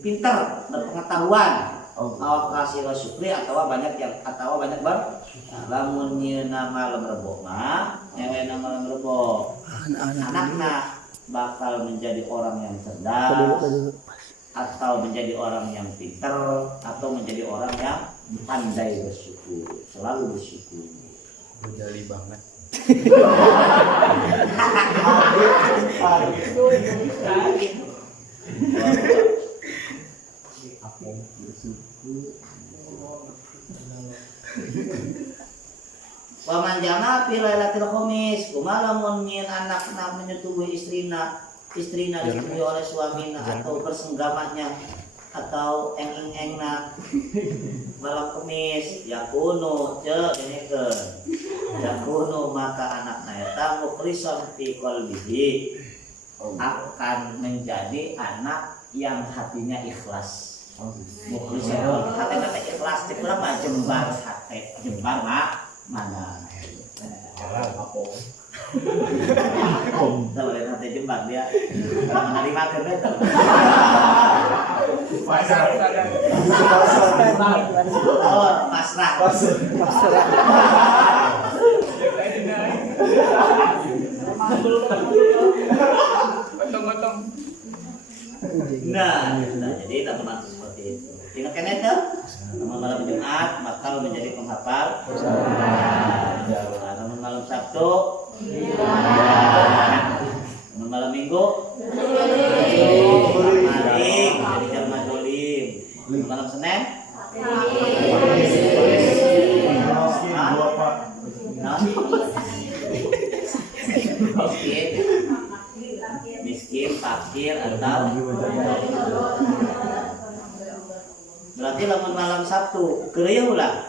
pintar, berpengetahuan. Kasih wa syukri atau banyak ber lamun nyieuna malam rebo mah nyewena malam rebo anaknya bakal menjadi orang yang cerdas atau menjadi orang yang pintar atau menjadi orang yang pandai bersyukur, selalu bersyukur. Jali banget. Paman jama fi lailatul khamis kumaha lamun nyieun anakna menyetubuhi istrina disetujui oleh suamina atau bersenggamanya atau enging-engna malam Kamis yakunu dengekeun yakunu maka anakna eta mukhlisan fi qalbihi akan menjadi anak yang hatinya ikhlas. Mukhlisan hatinya ikhlas dikulah mah jembar hati jembar mana Tahu nanti jembat dia menerima kerja. Pasrah. Potong-potong. Nah, jadi teman-teman seperti itu. Ingatkan itu, malam Jumat bakal menjadi penghafal. Namun malam Sabtu, namun malam Minggu, maling jadi jamaah dolim. Malam Senin, miskin, fakir atau berarti lamun malam Sabtu kereuh ulah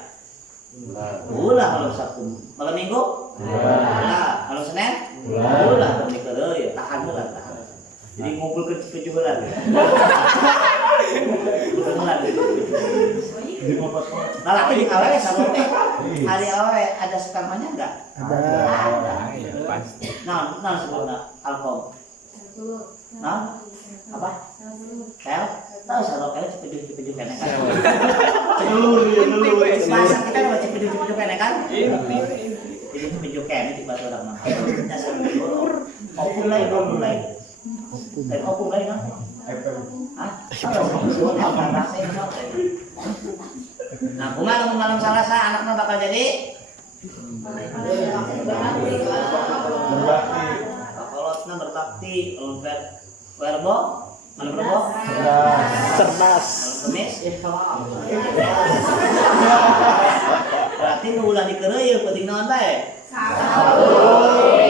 malam Sabtu malam Minggu ulah malam Senin ulah demi kereuh tahan heula jadi ngumpul ke 7 bulan nah laki awewe sabote hari awewe ada sekamanya enggak ada Pasti. nah sebutna alkom nah apa sel tahu sel kayak cepet kene kan masa kita mau cepet kene kan cepet kene di batu orang mah opung lagi dan opung lagi kan nah kumaha malam Salasa anaknya bakal jadi kolotna berbakti verbo malam Rebo cerdas Kamis berarti nu ulah dikereuyeun penting naon bae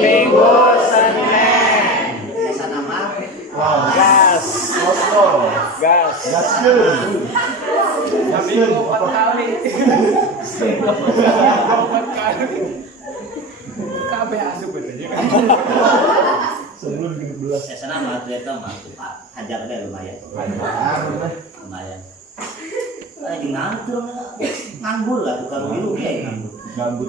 Minggu Senin biasa nama gas Minggu 4 kali. 4 kali. Kabeh asup bener. sebelum 17 biasa nama ternyata mah hajar deh lumayan lagi ngantur nganggur lah tukang biru kayak gambut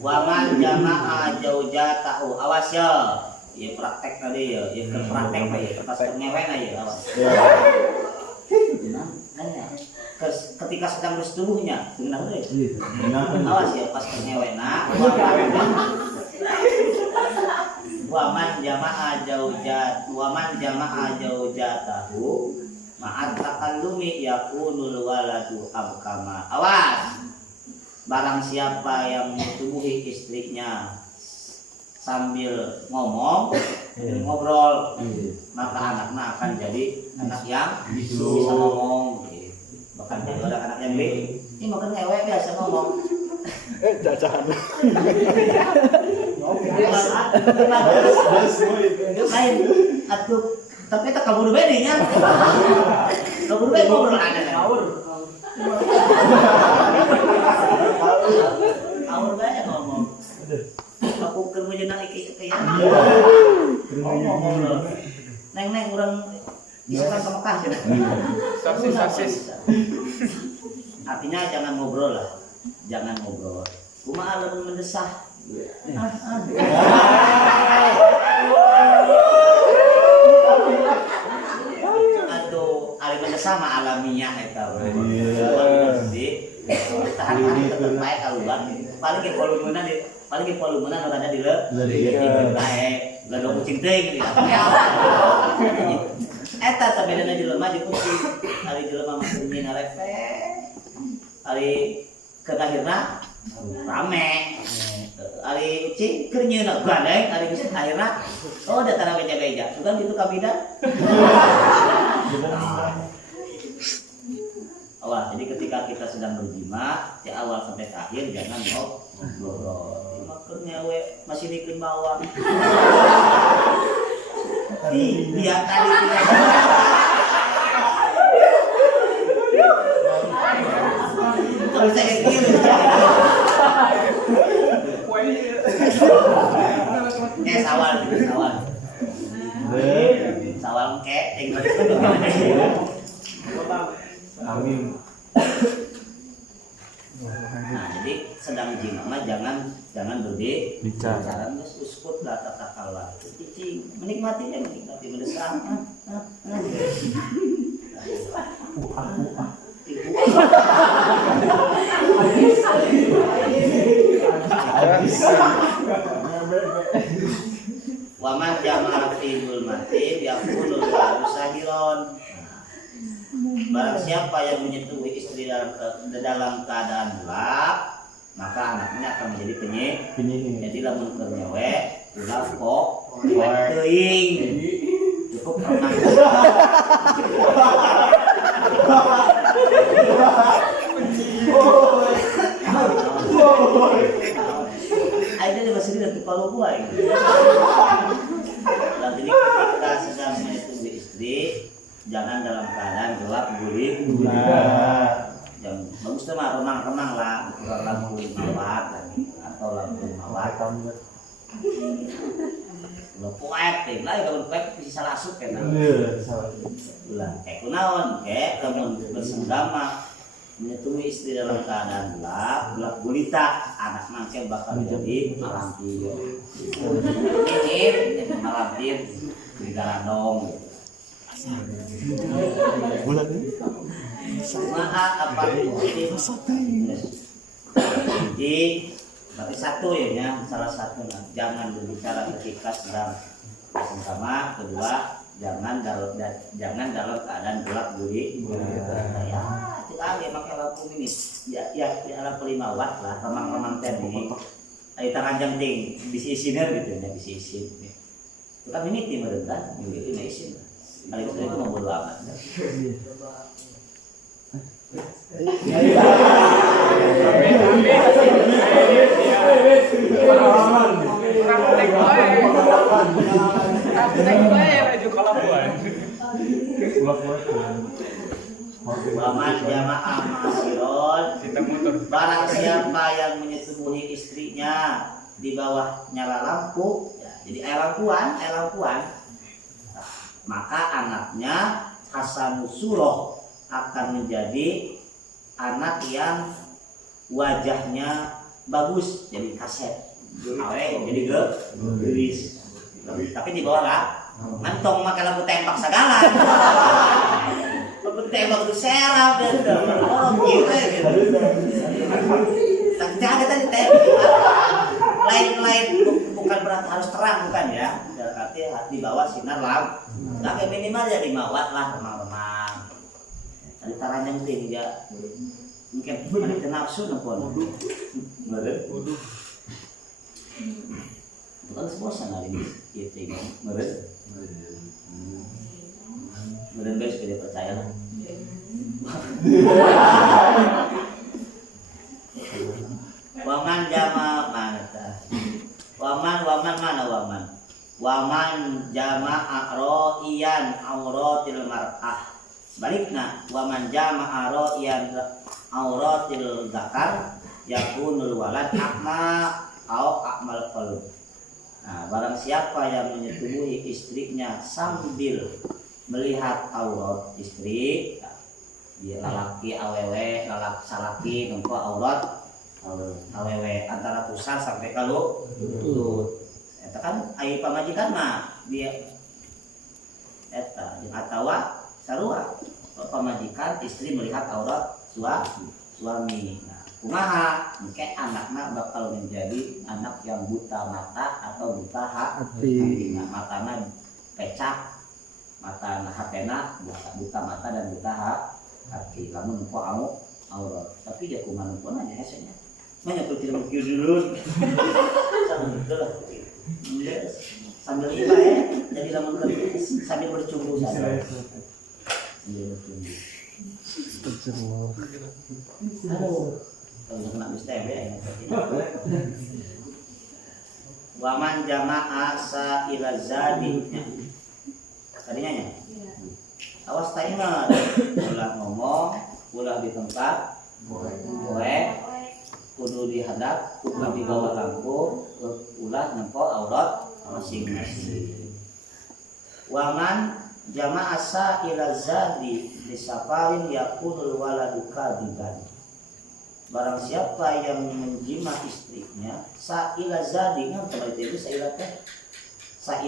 waman jamaah jaujatahu awas ya ya praktek tadi ya praktek ya pas ngewen aja awas ketika sedang bersetubuhnya dengan awas ya pas ngewen waman jamaah jaujatahu ma'at takallumi yakunul waladu abkama awas barang siapa yang menyetubuhi istrinya sambil ngomong ngobrol maka anaknya akan jadi anak yang bisa ngomong bahkan jadi anak yang ini makan ngewe biasa ngomong jajahan lain atuh tapi tak kabur bede nya kabur bede ngobrol ada ngawur awur banyak ngomong aku kermujenak iki ngomong neng urang misalkan ke Mekah Sasis. artinya jangan ngobrol kumaha lamun mendesah Aduh, ari mana sama alamiah eta. Iya. Jadi tahan tetep bae kaluar. Paling ge volumena nu rada di leutik bae. Gado kucing teuing gitu. Eta teh bedana jelema jeung kucing. Ari jelema mah kucing ngarepe. Ari kekahirna rame. Ari kucing keur nyieuna gandeng, ari geus akhirna oh datana beja-beja. Sugan kitu kabidan. Awal, jadi ketika kita sedang berjima, di awal sampai akhir jangan ngobrol. Makan nyawe masih bikin bawang. Dia tadi kalau saya kecil sawal kek Amin. nah jadi sedang jima mah jangan berbicara geus uskut lah tata kala cicing menikmati mendesak waman jama'a fi zulmatin yakunul baru sahiron. Barang siapa yang menyentuhi istri dalam keadaan gelap, maka anaknya akan menjadi penyihir. Jadi lamun keur nyewe ulah kok teuing. Cukup pernah. Ada di masjid dan palu gua ini. Dan jadi ketika sedang menyentuhi istri, jangan dalam keadaan gelap gulita. Yang bagus tuh mah remang-remang lah, lampu mawar atau lampu mawar. Lo poek teh, lah kalau poek bisa salasuk kan. Iya, salah. Ulah, kunaon, lamun bersenggama menyentuhi istri dalam keadaan gelap gulita, anak mangke bakal jadi malampir. Ini malampir di garadong. Maaf apa ini? Jadi berarti satu ya, salah satu jangan berbicara ketika sedang bersama. Kedua, jangan dalam keadaan gelap gulita. Ya, kita pakai lampu ini. Ya lampu 5 watt lah, remang-remang tadi. Ayo tangan ting bisa isinya gitu ya, bisa isi. Itu kan ini tim rendah, ini isin. Kali itu mau bodo amat. Waman jamaah ma'asiron, barang siapa yang menyetubuhi istrinya di bawah nyala lampu, ya, jadi air lampuan, maka anaknya hasanusuroh akan menjadi anak yang wajahnya bagus, jadi kaset, jadi gelis. Tapi di bawah lah, mantong makan lampu tembak segala. Lampu tembak itu serap dan gitu. Jangan tadi tembak. Lain bukan berarti harus terang, bukan ya. Berarti di bawah sinar lampu. Tapi minimal ya 5 watt lah, remang-remang. Ada taranjang ting ya. Mungkin ada nafsu nepon. Meren. Bukan bosan hari ini. Gitu meren. Meren guys, tidak percaya lah. Waman jama mana? Waman mana waman? Waman jama'a ro'iyan auratil mar'ah. Balikna waman jama'a ro'iyan auratil zakar yakunul walad akma au akmal qalb. Nah, barang siapa yang menyetubuhi istrinya sambil melihat aurat istri, dia lalaki awewe, lalaki salaki nengko aurat awewe antara pusar sampai ka lutut. Eta kan aya pamajikan mah dia eta jeung atawa sarua pamajikan istri melihat aurat suami. Nah, kumaha engke anakna bakal menjadi anak yang buta mata atau buta hati. Nah, matana pecah, mata hatena buta mata dan buta hati. Lamun engko aurat. Tapi dia kumaha pun aja hesenya. Banyak berkira dulu. Sambil iba ya, jadi lamun sambil bercumbu saja. Sambil bercumbu. Aduh, kalau kena mistake ya. Waman jama'a ila zadinya. Tadinya ya. Awas tak ingat. Ulah ngomong, ulah di tempat, boleh. Kudu dihadap, kudu di bawah lampu, ulah nempel aurat masing-masing. Waman jama'a ila zadi di safarin yakunul waladu kadiban. Barang siapa yang menjima istrinya ila zadi kan kembali itu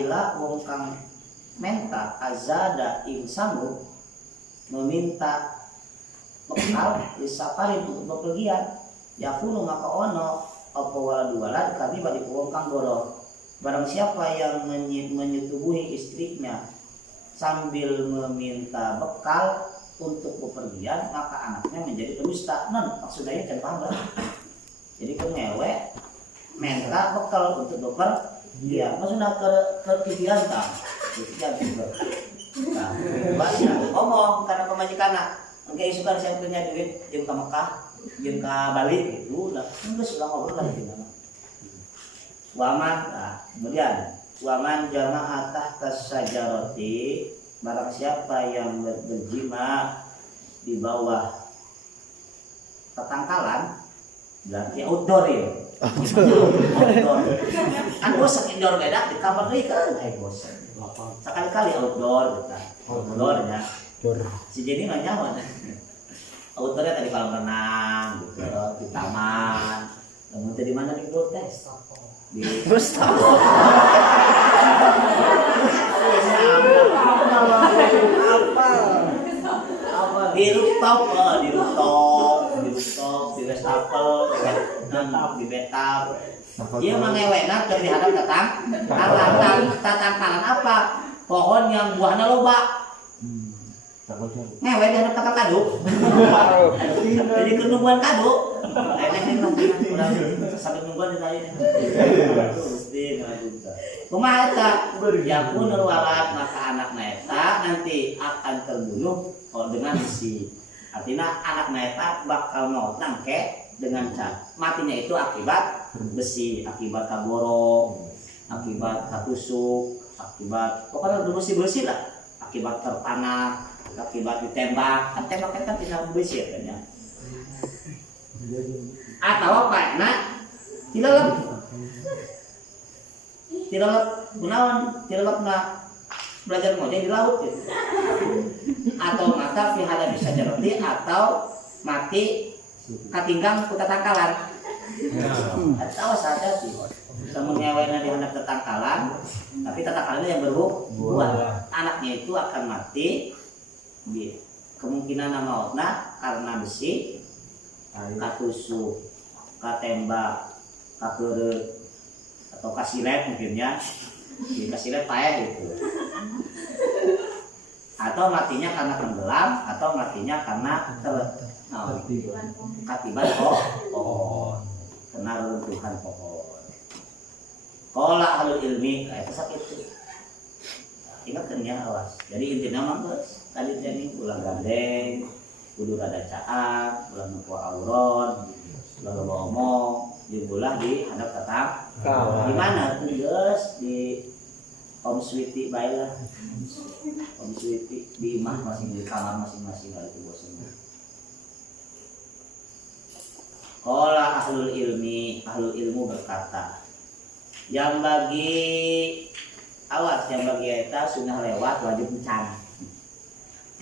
ila wong kang menta azada ing sanggup meminta bekal di safarin untuk bepergian. Yakunu maka ono apa walad kadiban di wong kang goro. Barang siapa yang menyetubuhi istrinya sambil meminta bekal untuk bepergian, maka anaknya menjadi pendusta. Maksudnya kan paham lah. Jadi kan ngewek minta bekal untuk bepergian. Maksudnya kepikiran tak? Kepikiran juga. Nah, baca ngomong karena pemajikan engke isukan saya punya duit jeung ka Mekah, jeung ka Bali gitu lah. Geus ulah ngobrol lah gitu. Waman, kemudian waman jama'a tahta syajarati, barang siapa yang berjima di bawah tetangkalan, berarti outdoor ya. Outdoor. Kan bosan indoor beda di kamar deui kan ai bosan. Sekali-kali outdoor gitu. Outdoornya. Si jadi mah nyaman. Outdoornya tadi kolam renang gitu, di taman. Namun tadi mana di protes? Di di rooftop, di restafel, di betap. Dia mengewena ke dihadap tatangkalan apa? Pohon yang buahnya loba. Ngewe dihadap tatang kado. Jadi kenungguan kado. Enak nungguan sampai nungguan ditanya. Mesti ngajuta. Kumaha eta? Yakunul walad maka anakna eta nanti akan terbunuh dengan besi. Artinya anak eta bakal maut nangke dengan matinya itu akibat besi, akibat kagorong, akibat katusuk, akibat pokoknya bersih lah, akibat terpanah, akibat ditembak, kan tembak kan tidak besi ya kan ya. Atau apa? Nah, tidak belajar ngojek di laut gitu. Atau mata fi hada bisa jaroti atau mati katinggang ku tatangkalan. Atau saja sih. Namun ngewena di handap tatangkalan, tapi tatangkalannya yang berbuah. Anaknya itu akan mati. Kemungkinan mautna karena besi, katusuk, katembak, kakeureut atau kasilet mungkinnya. Di kasilet payah gitu. Atau matinya karena tenggelam atau matinya karena katiban pohon, kena runtuhan pohon. Qala ahlul ilmi itu sakit. Ingatkan ya awas. Jadi intinya mah tadi jadi ulah gandeng, kudu rada caat, ulah nempo auron, ulah ngomong, dibulah di hadap tetang. Di mana? Geus di Om Switi baiklah. Om Switi di imah masing di kamar masing-masing ada itu bosan. Qala ahlul ilmu berkata, yang bagi awas yang bagi eta sunnah lewat wajib mencan.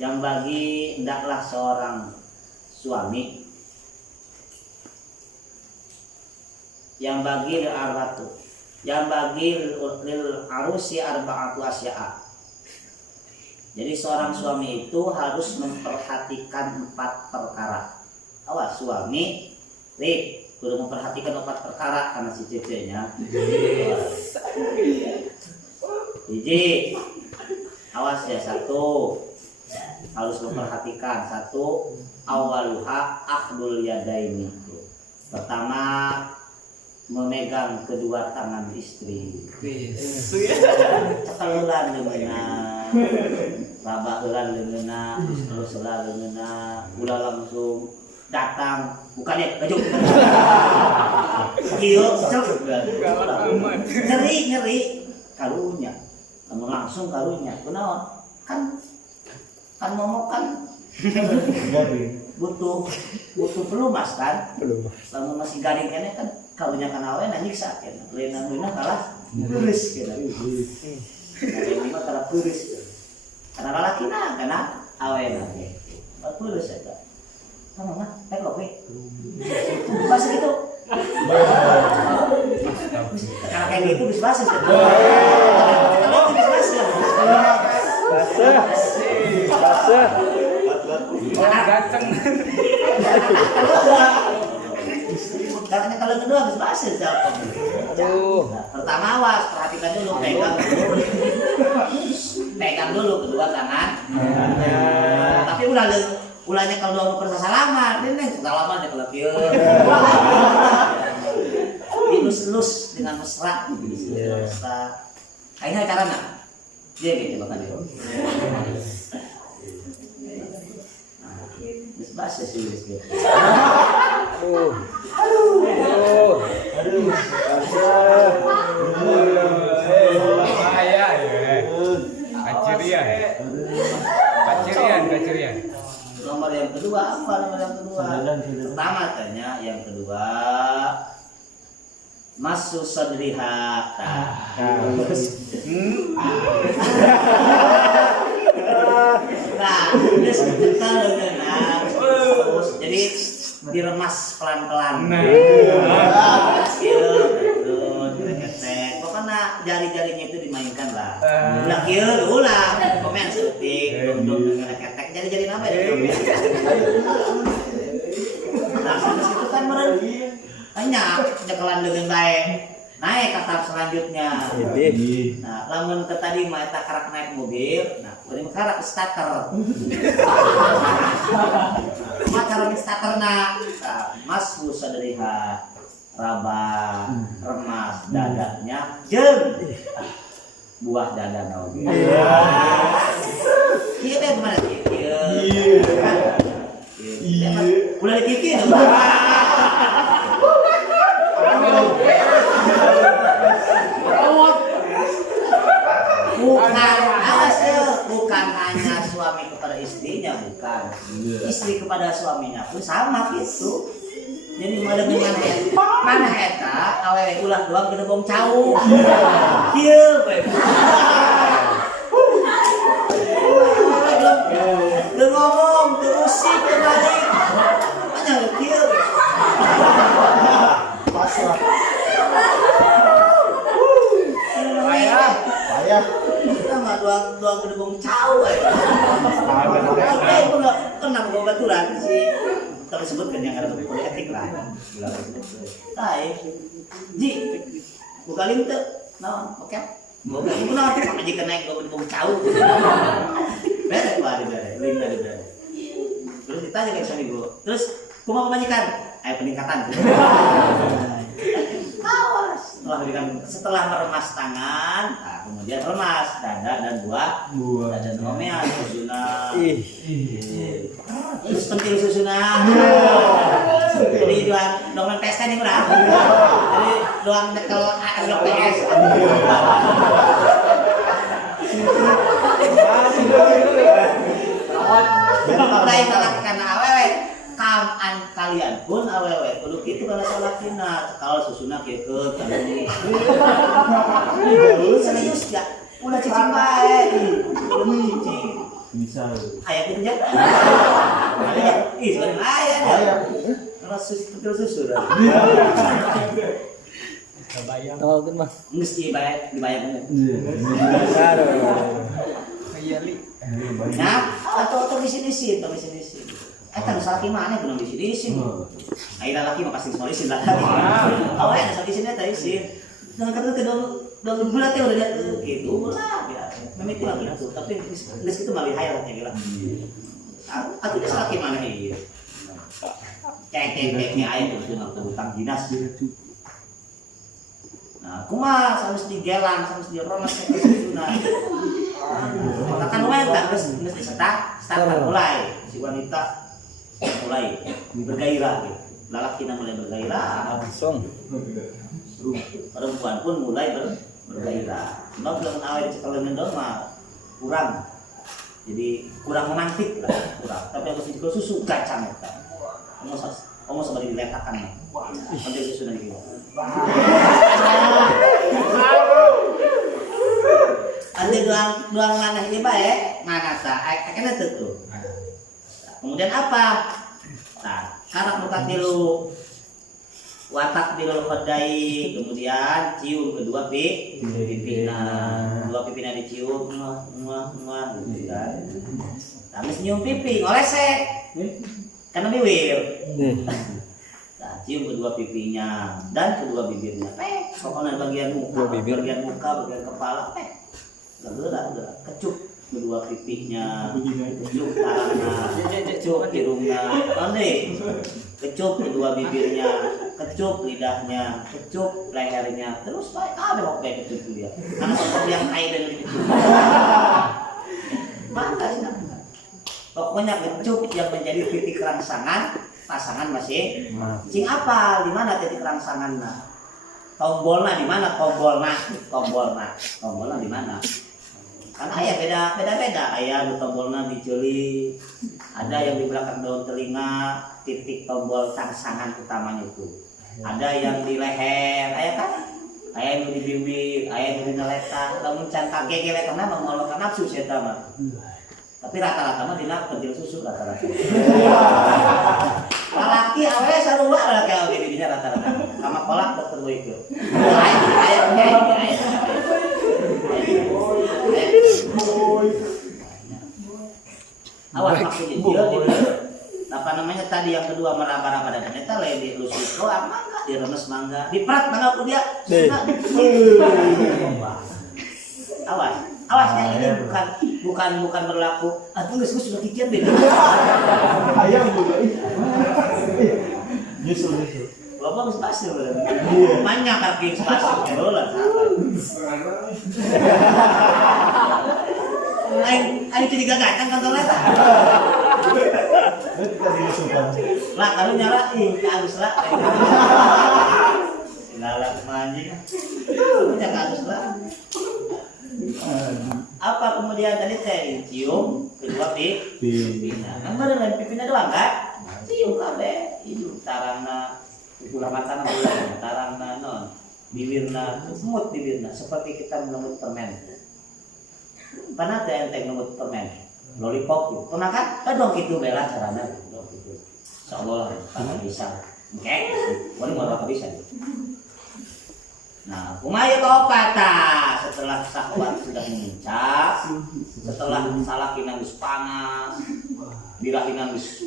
Yang bagi hendaklah seorang suami yang bagi lil arbatu, yang bagi lil arusi arba'atu asya'a. Jadi seorang suami itu harus memperhatikan 4 perkara. Awas suami, kudu memperhatikan 4 perkara karena si cecenya. Hiji, awas ya, 1 harus memperhatikan. 1, awaluha akhdul yadaini. Pertama, memegang kedua tangan istri. Cekalulan leungeuna, rabah heulan leungeuna, terus heulan leungeuna, ulah langsung datang, bukannya baju. Kieu cek. Nyeri karunya. Kamu langsung karunya. Kunaon? Kan momok kan butuh pelumas kan? Pelumas. Lamun masih garing kene kan karunya kana we nyiksa kene. Leuna kalah puris kene. Nah, ini mah kalah puris. Karena lalakina kana awena ge. Puris eta. Kamu mah kopi. Pas gitu. Karena kayak gitu bisa bahasa sih. Kalau bisa bahasa. Bahasa. Ganteng. Karena kalau kedua habis bahasa siapa? Pertama awas, perhatikan dulu, pegang dulu kedua tangan. Tapi ulahnya kalau dua bersalaman, ini salaman ya kalau kieu. Dilus-lus dengan mesra, mesra. Kayaknya caranya, dia gitu bahkan itu. Bahasa sih gitu. Bahaya ya. Kacirian. Nomor yang kedua apa? Pertama tanya, yang kedua masu sadriha. Nah, udah sebentar terus jadi diremas pelan-pelan. Pokoknya jari-jarinya itu dimainkan lah. Ulah komen setik, dong ketek, jari-jari apa ya? Nah, situ kan meren banyak cekelan dengan baik. Naik ke tahap selanjutnya. Nah, lamun ke tadi mah eta karak naik mobil, nah, kudu karak starter. Mah cara starterna, mas sadariha, raba, remas dadanya, jeung buah dada naon. Kieu teh gimana sih? Udah dikikir. Bukan hanya suami kepada istrinya, bukan. Istri kepada suaminya pun sama gitu. Jadi mana eta awewe ulah doang gedebong cau. Kieu we. Ngomong terusik kebalik. Hanya kieu. Pasrah. Payah. Kita mah doang gedebong cau we. Pernah bawa baturan sih. Tapi sebutkan yang ada kode etik lah. Ji, buka link tuh, oke? Buka link naon? Sama jika naik bawa gedebong cau. Bere lah link dari bere. Terus ditanya ke suami gue, terus kumaha kebanyakan? Ayo peningkatan. Awas. Setelah meremas tangan, nah, kemudian remas dada dan buah. Dada nomean susunan. Terus penting susunan. Jadi doang tesnya nih udah. Jadi doang kalau LPS. Lain karena awewe kaman kalian pun awewe kudu kitu kana salakina kalau susuna kieu kali. Serius ya? Ulah cicing bae. Cicing. Bisa. Aya kitu nya. Ih, soalnya aya. Kalau susu. Kebayang. Tawagin mah. Geus dibayar bener. Iya li. Nah, atau di sini. Kan salah mana belum di sini. Aida laki mah pasti semua isin lah. Oh ya, di sini tadi isin. Dengan kata ke dalam bulan teh udah gitu lah ya. Memang itu lagi tuh, tapi geus kitu mah hayal teh gila. Aku geus laki mana ieu. Cek-ceknya aya tuh utang dinas. Nah, kumaha sanes digelang, sanes diromas ke susuna. Kan lumayan tak geus disetak, start mulai si wanita mulai bergairah gitu. Lalaki mulai bergairah, Langsung. perempuan pun mulai bergairah. Sebab belum awal cekaleun dong mah kurang. Jadi kurang romantis lah, kurang. Tapi aku sih susu kacang eta. Kamu seperti diletakkan nih. Ambil susu dari kita. Ada doang mana ini baik, mana tak? Akhirnya tuh. Kemudian apa? Nah, karak muka tilu, watak tilu kodai, kemudian cium kedua pipina, dua pipina dicium, muah, gitu kan. Tapi senyum pipi, ngolesek, karena bibir. Nah, cium kedua pipinya dan kedua bibirnya. Pokoknya bagian muka, bagian kepala, gerak, kecup kedua pipinya, kecup tarangna, kecup hidungnya, kecup kedua bibirnya, kecup lidahnya, kecup lehernya, terus baik ada waktu kecup dia. Karena seperti yang air dan kecup. Makanya pokoknya kecup yang menjadi titik rangsangan pasangan masih. Cing apa? Di mana titik rangsangannya? Tombolnya di mana? Tombolnya di mana? Karena ayah beda-beda, ayah di tombolnya diceli, ada yang di belakang daun telinga, titik tombol rangsangan utamanya itu. Ada yang di leher, ayah kan? Ayah yang di bibir, ayah yang di neletak, namun can kage letak nama mengolokkan nafsu saya mah. Tapi rata-rata mah dina pentil susu rata-rata. Laki awalnya sarua laki awalnya dinya rata-rata. Sama kolak dokter itu. Ayah. Awas maksudnya dia apa namanya tadi yang kedua meraba-raba dan eta lain di lusuk mangga diremes mangga diperat mangga ku dia awas yang ini bukan berlaku geus sudah kikieu beda Ayam juga. Nyusul. Bapak geus pasir berarti. Banyak kaki pasir kerolan. Aing jadi gagakan kantor eta. Lah kalau nyala harus lah. Lalak manjing. Punya harus lah. Apa kemudian tadi teh cium kedua pipina. Nang barengan pipina doang kan? Cium kabeh hidung tarangna ulah matana tarangna non bibirna semut bibirna seperti kita menemut permen. Pana teh enteng nemut permen. Lollipop gitu. Pernah kan? Dong gitu bela carana gitu. Insyaallah kalau bisa. Oke. Boleh mau bisa. Nah, kumaya kopata setelah syahwat sudah memuncak, setelah salaki nangis panas, birahi nangis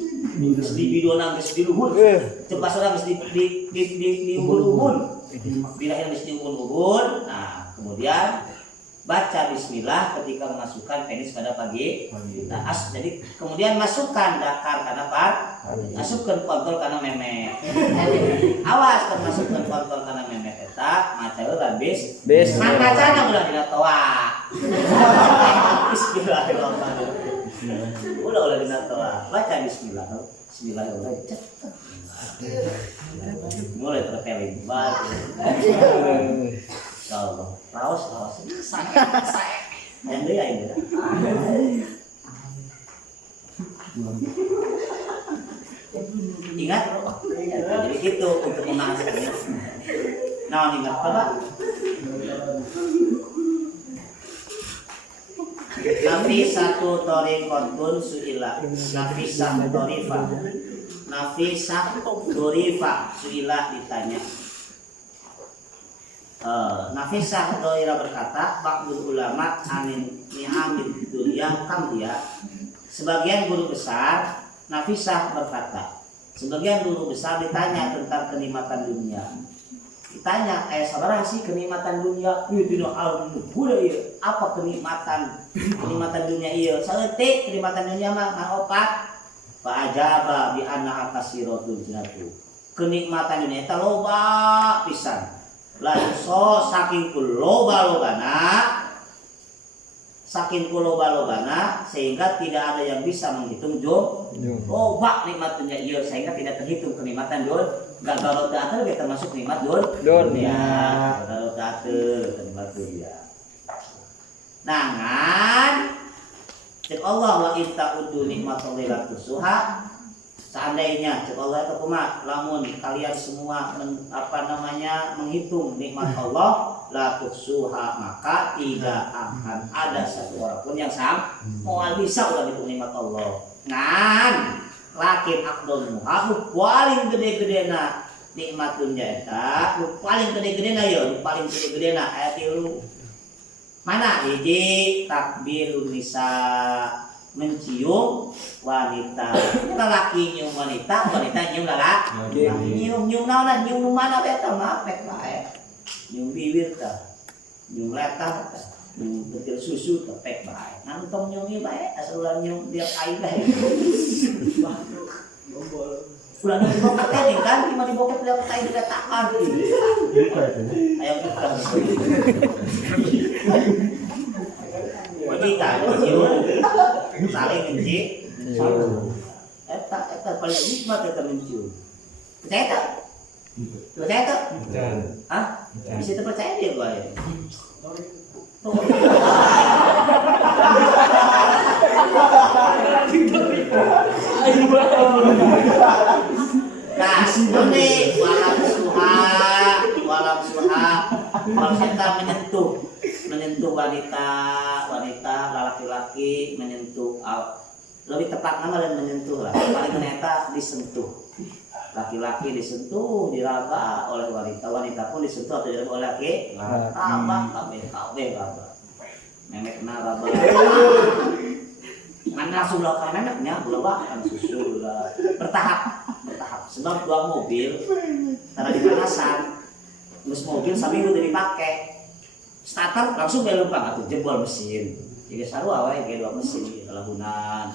libido nangis di luhur, cepat nangis di ubun-ubun, birahi nangis di ubun-ubun. Nah, kemudian baca bismillah ketika memasukkan penis pada pagi. Nah, jadi kemudian masukkan dakar karena masukkan kontol karena memek. Awas kan masukkan kontol karena memek eta maca heula bis. Man macana ulah dina toa. Bismillahirrahmanirrahim. Ulah dina toa. Baca bismillah. Bismillahirrahmanirrahim. Mulai terpeling. Insyaallah. Raos. Saya. Yang dia ini. Ingat? Jadi gitu untuk memasukkannya. Nah, ingat apa? Nafisatu thoriqatun su'ila. Nafisah thorifah. Nafisah thorifah su'ila ditanya. Nafisah Doira berkata, ba'dul ulama anin ni'amid dunya kam dia. Sebagian guru besar Nafisah berkata, sebagian guru besar ditanya tentang kenikmatan dunia. Ditanya, sabar sih kenikmatan dunia? Tidak al-muda ya. Apa kenikmatan dunia iya? Saeutik kenikmatan dunia mah opat. Fa ajaba bi anna kasiratul jannatu. Kenikmatan dunia eta loba pisan. Lain so saking loba-lobana sehingga tidak ada yang bisa menghitung loba nikmat dunia iya sehingga tidak terhitung kenikmatan gagal teater dia termasuk nikmat dunia gagal teater nikmat dunia nangan cek Allah wa inta'udu nikmatullahi la tusuha. Seandainya cek Allah itu kumat lamun kalian semua menghitung nikmat Allah la tusuha, maka tidak akan ada satu orang pun yang mau bisa ulah hitung nikmat Allah. Ngan lakin akdol muha paling gede-gedena nikmat dunia eta paling gede-gedena ya paling gede-gedena ayat 3 mana hiji takbirun nisa mencium wanita lelaki nyium wanita nyium lelaki nyium naon nyium mana eta mah pek bae nyium bibir tah nyium letah tah nyium betil susu tah pek bae nantong nyium ieu bae asal ulah nyium dia air bae ulah nyium bokep teh kan di bokep dia air diletakan aya kita Bagi kan mencium saling mencium eta paling nikmat eta mencium percaya tak? Hah? Bisa terpercaya dia gua ya? Nah, ini walam suha kalau kita menyentuh wanita laki-laki menyentuh lebih tepat nama dan menyentuh lah paling ternyata disentuh laki-laki disentuh diraba oleh wanita pun disentuh atau diraba oleh laki kabeh raba memek raba kan langsung melakukan memeknya belum kan susul bertahap sebab dua mobil karena dipanasan terus mobil sambil udah dipakai starter langsung belumpang atau jebol mesin jadi sarua wae kayak dua mesin kelabunan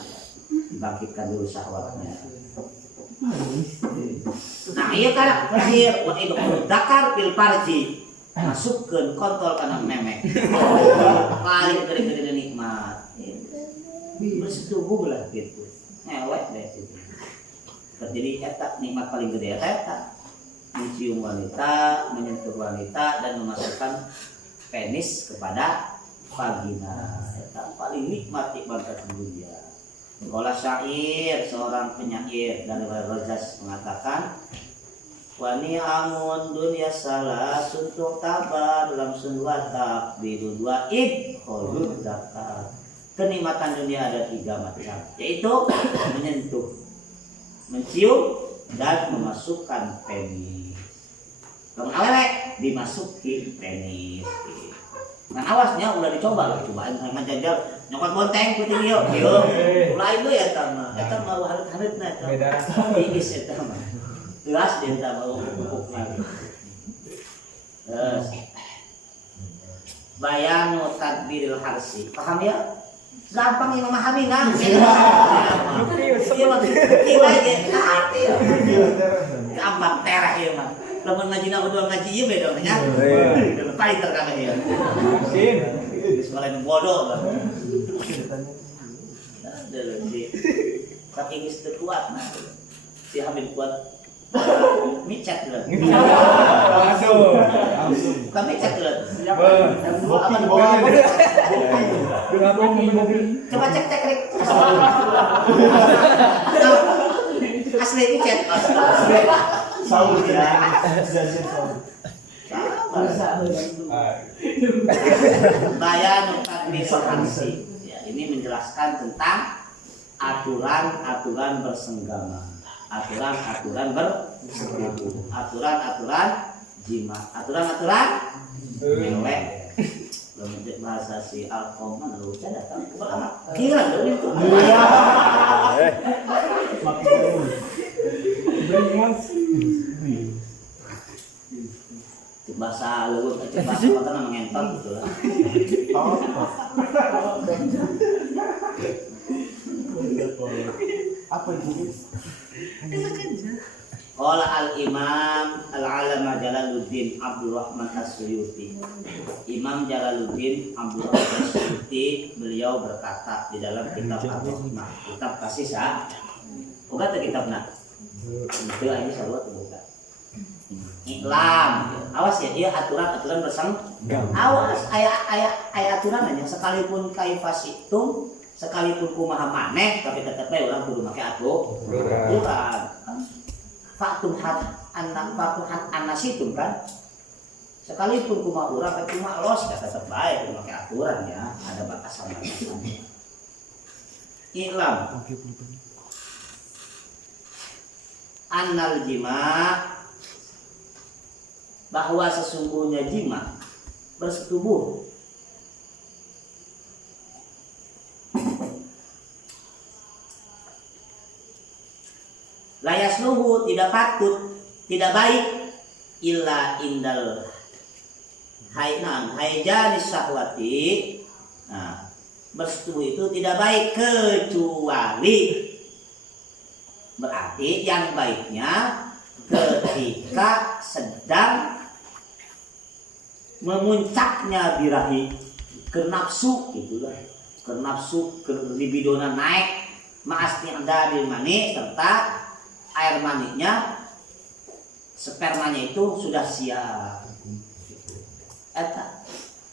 dibangkitkan dulu syahwatnya. Nah iya kan terakhir wa idkhul dzakar fil farji masukkeun kontol kana memek paling gede-gede nikmat bersetubuh lah gitu ngewek deh gitu terjadi eta nikmat paling gede eta mencium wanita menyentuh wanita dan memasukkan penis kepada vagina eta paling nikmat dunia. Sekolah syair seorang penyair dari Rozas mengatakan wani amun dunia salah suntuk tabar lamsun watak bidun wa'id khulud zakar. Kenikmatan dunia ada 3 macam yaitu menyentuh, mencium dan memasukkan penis. Kalau awalnya dimasukin penis. Nah awasnya udah dicoba lah, cobain sama jajal nyokot bonteng putih yuk, mulai itu ya sama, kita mau harut-harut nih, tingis ya sama, gelas dia tak mau bubuk lagi. Terus bayanu tadbiril harsi, paham ya? Gampang yang memahami nang. Gampang terah ya mah. Lamun ngaji na udah ngaji ieu beda nya. Paling terkabeh ya. Sin. Sekolah nu bodoh lah. Tapi geus teu kuat nah. Si Hamid kuat. Micet lah. Aduh. Bukan micet lah. Coba cek rek. Asli micet. Saur ya. Bayan tadbiril ya, ini menjelaskan tentang aturan-aturan bersenggama, aturan-aturan bersetubuh, aturan-aturan jima aturan-aturan ngewe belum bahasa si Alkoman lu saya datang kemana kira dari itu bahasa lu bahasa kota mengentot gitu lah Apa itu? Qala al-Imam al-Alama Jalaluddin Abdurrahman As-Suyuti. Imam Jalaluddin Abdurrahman As-Suyuti beliau berkata di dalam kitab Ar-Rahmah, kitab kasih sah. Bukan tuh kitabnya. Itu aja salah tuh bukan. Iklam. Awas ya, dia aturan-aturan bersang. Awas aya aturan aja sekalipun kaifasitum, sekalipun kumaha maneh tapi tetep bae urang kudu make aturan. Fatuhan anasitum kan sekalipun kuma urang tapi cuma los tetap baik memakai aturan ya ada batasan-batasan. Iklam annal jima bahwa sesungguhnya jima bersetubuh layasluhu tidak patut tidak baik illa indal haijanis syahwati. Nah, bersetubuh itu tidak baik kecuali berarti yang baiknya ketika sedang memuncaknya birahi ke nafsu gitulah ke nafsu ke libidona naik ma'asti anda bil mani serta air maninya spermanya itu sudah siap. Eta.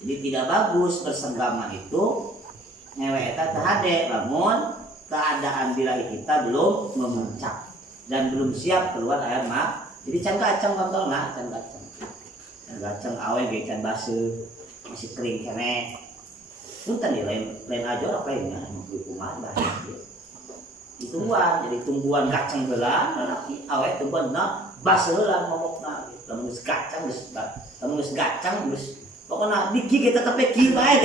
Jadi tidak bagus bersenggama itu ngewe eta teu hade lamun keadaan birahi kita belum memuncak dan belum siap keluar air mah. Jadi can kacang kontolna, can kacang. Can kacang awe ge can baseuh masih kering kene. Punten ya lain aja apa lainnya kumaha bahaya. Tumbuhan jadi tumbuhan kacang heula lelaki awet tumbuhan na baseulan momokna lamun geus kacang geus lamun geus kacang geus pokona diki kita tetep ki bae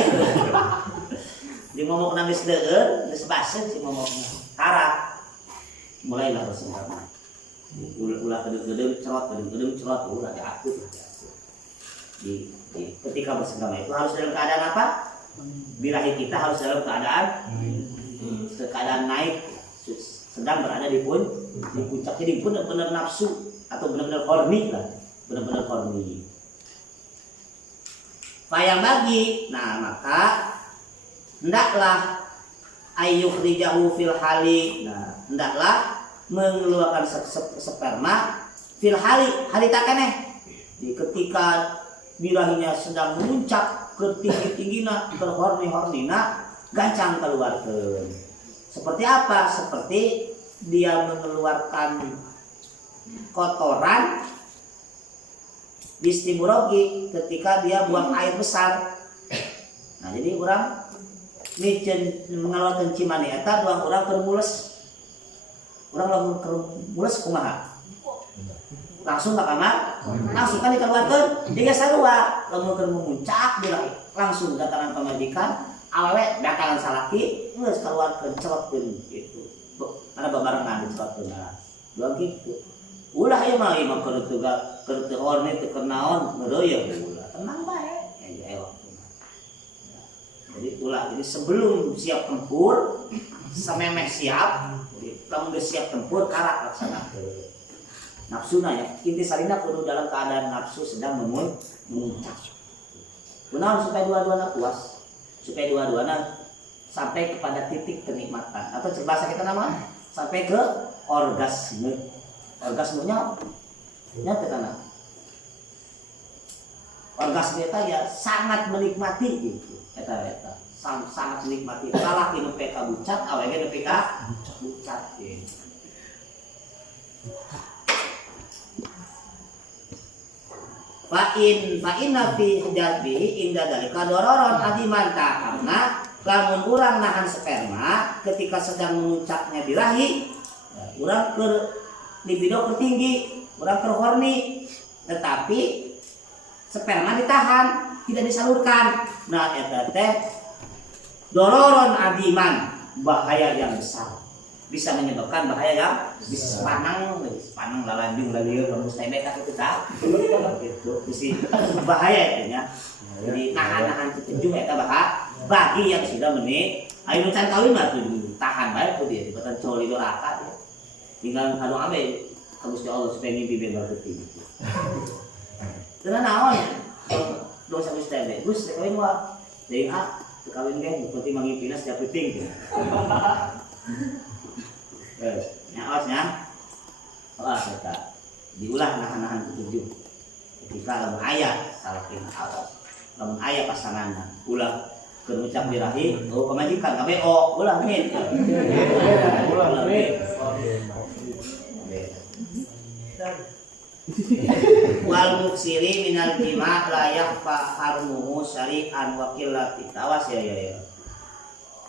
di momokna geus deueur geus baseuh si momokna tarak mulailah bersenggama ulah kedeng-kedeng cerot ulah diatur di ketika bersenggama itu harus dalam keadaan apa birahi kita harus dalam keadaan naik sedang berada di puncak jadi benar-benar nafsu atau benar-benar horny lah benar-benar horny payang bagi nah maka hendaklah ayyukhrijahu fil hali nah hendaklah mengeluarkan sperma fil hali takeneh di ketika birahinya sedang memuncak ke tinggi-tinggina ke horny-hornina gancang keluarkeun. Seperti apa? Seperti dia mengeluarkan kotoran bistimurogi ketika dia buang air besar. Nah jadi orang micen mengeluarkan cimani eta doang orang keur mules. Orang lamun keur mules kumaha? Langsung ke kamar, langsung kan dikeluarkan dia sarua lamun keur memuncak dia langsung datangan pemajikan awewe datangan salaki geus keluarkeun cerotkeun gitu. Karena babarengan dicerotkeun doang gitu. Ulah ieu mah ieu keur teu horny teu kenaon ngeureuyeuh ulah tenang bae ya waktu. Jadi ulah jadi sebelum siap tempur samemeh siap jadi lamun geus siap tempur karak laksanakeun. Nafsuna ya inti salina kudu dalam keadaan nafsu sedang memuncak. Benar supaya dua-duanya puas. Supaya dua-duanya sampai kepada titik kenikmatan atau bahasa kita nama sampai ke orgasme. Orgasmenya nyata kana. Orgasme eta ya sangat menikmati gitu. Eta sangat menikmati. Lalaki nu peka bucat, awege nu peka bucat gitu. Fa'inna fi hujatbihi inda dalika dororon adimanta karena lamun urang nahan sperma ketika sedang memuncaknya birahi urang keur libido tinggi urang keur horny tetapi sperma ditahan, tidak disalurkan. Nah, eta teh dororon adiman, bahaya yang besar. Bisa menyebabkan bahaya yang bisa panang lalanjung lalieu rembus tembek itu tah. Gitu. Bisa bahaya itu nya. Jadi nahan-nahan ketujuh eta bahaya bagi yang sudah menik. Ayo can kawin mah tuh tahan bae tuh dia, dipatan coli doraka dia. Tinggal anu abe ka Gusti Allah supaya ngimpi bebal teuing. Tenan naon? Dosa Gusti teh. Gus teh kawin mah. Deui teu kawin ge penting mangimpina setiap penting. Nyawasnya kita diulah nahan-nahan ketujuh ketika lamun aya salah kena awas lamun aya pasanganna ulah keur ngucap birahi pamajikan KBO ulah nih ulah nih wal muksiri minal jima' la yakhfa harmuhu syari'an wa qillati tawas ya.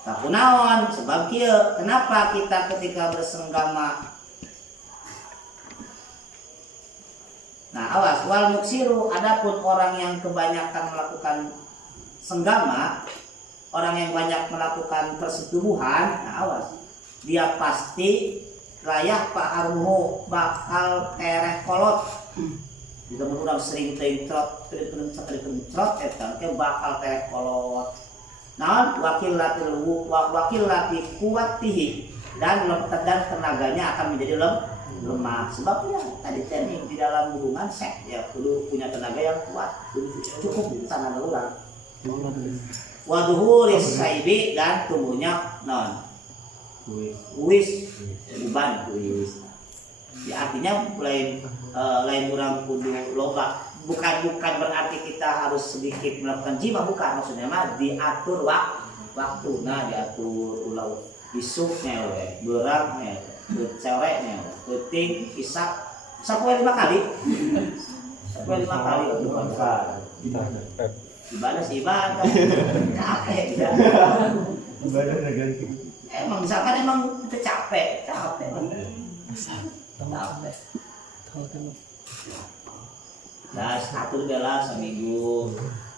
Takunaon sebab kieu kenapa kita ketika bersenggama. Nah, awas wal muksiru adapun orang yang kebanyakan melakukan senggama, orang yang banyak melakukan persetubuhan, nah awas dia pasti layak Pak Armuhu bakal tereh kolot. Jika urang sering teuing trot eta bakal tereh kolot. Nah, wakil lati kuatihi dan tenaganya akan menjadi lemah. Sebabnya tadi training di dalam hubungan seks ya perlu punya tenaga yang kuat, cukup tenaga ulang. Waduhuris saibi dan tumbuhnya non uis uban uis. Ya artinya lain orang kudu loba. Bukan berarti kita harus sedikit melakukan jima, bukan, maksudnya mah diatur waktu, nah diatur ulah isuknya we, beraknya, cereknya, penting isak sampai 5 kali, bukan ibadah sih ibadah, capek ya. Ibadah ganti. Emang misalkan kita capek. Nah, atur bela seminggu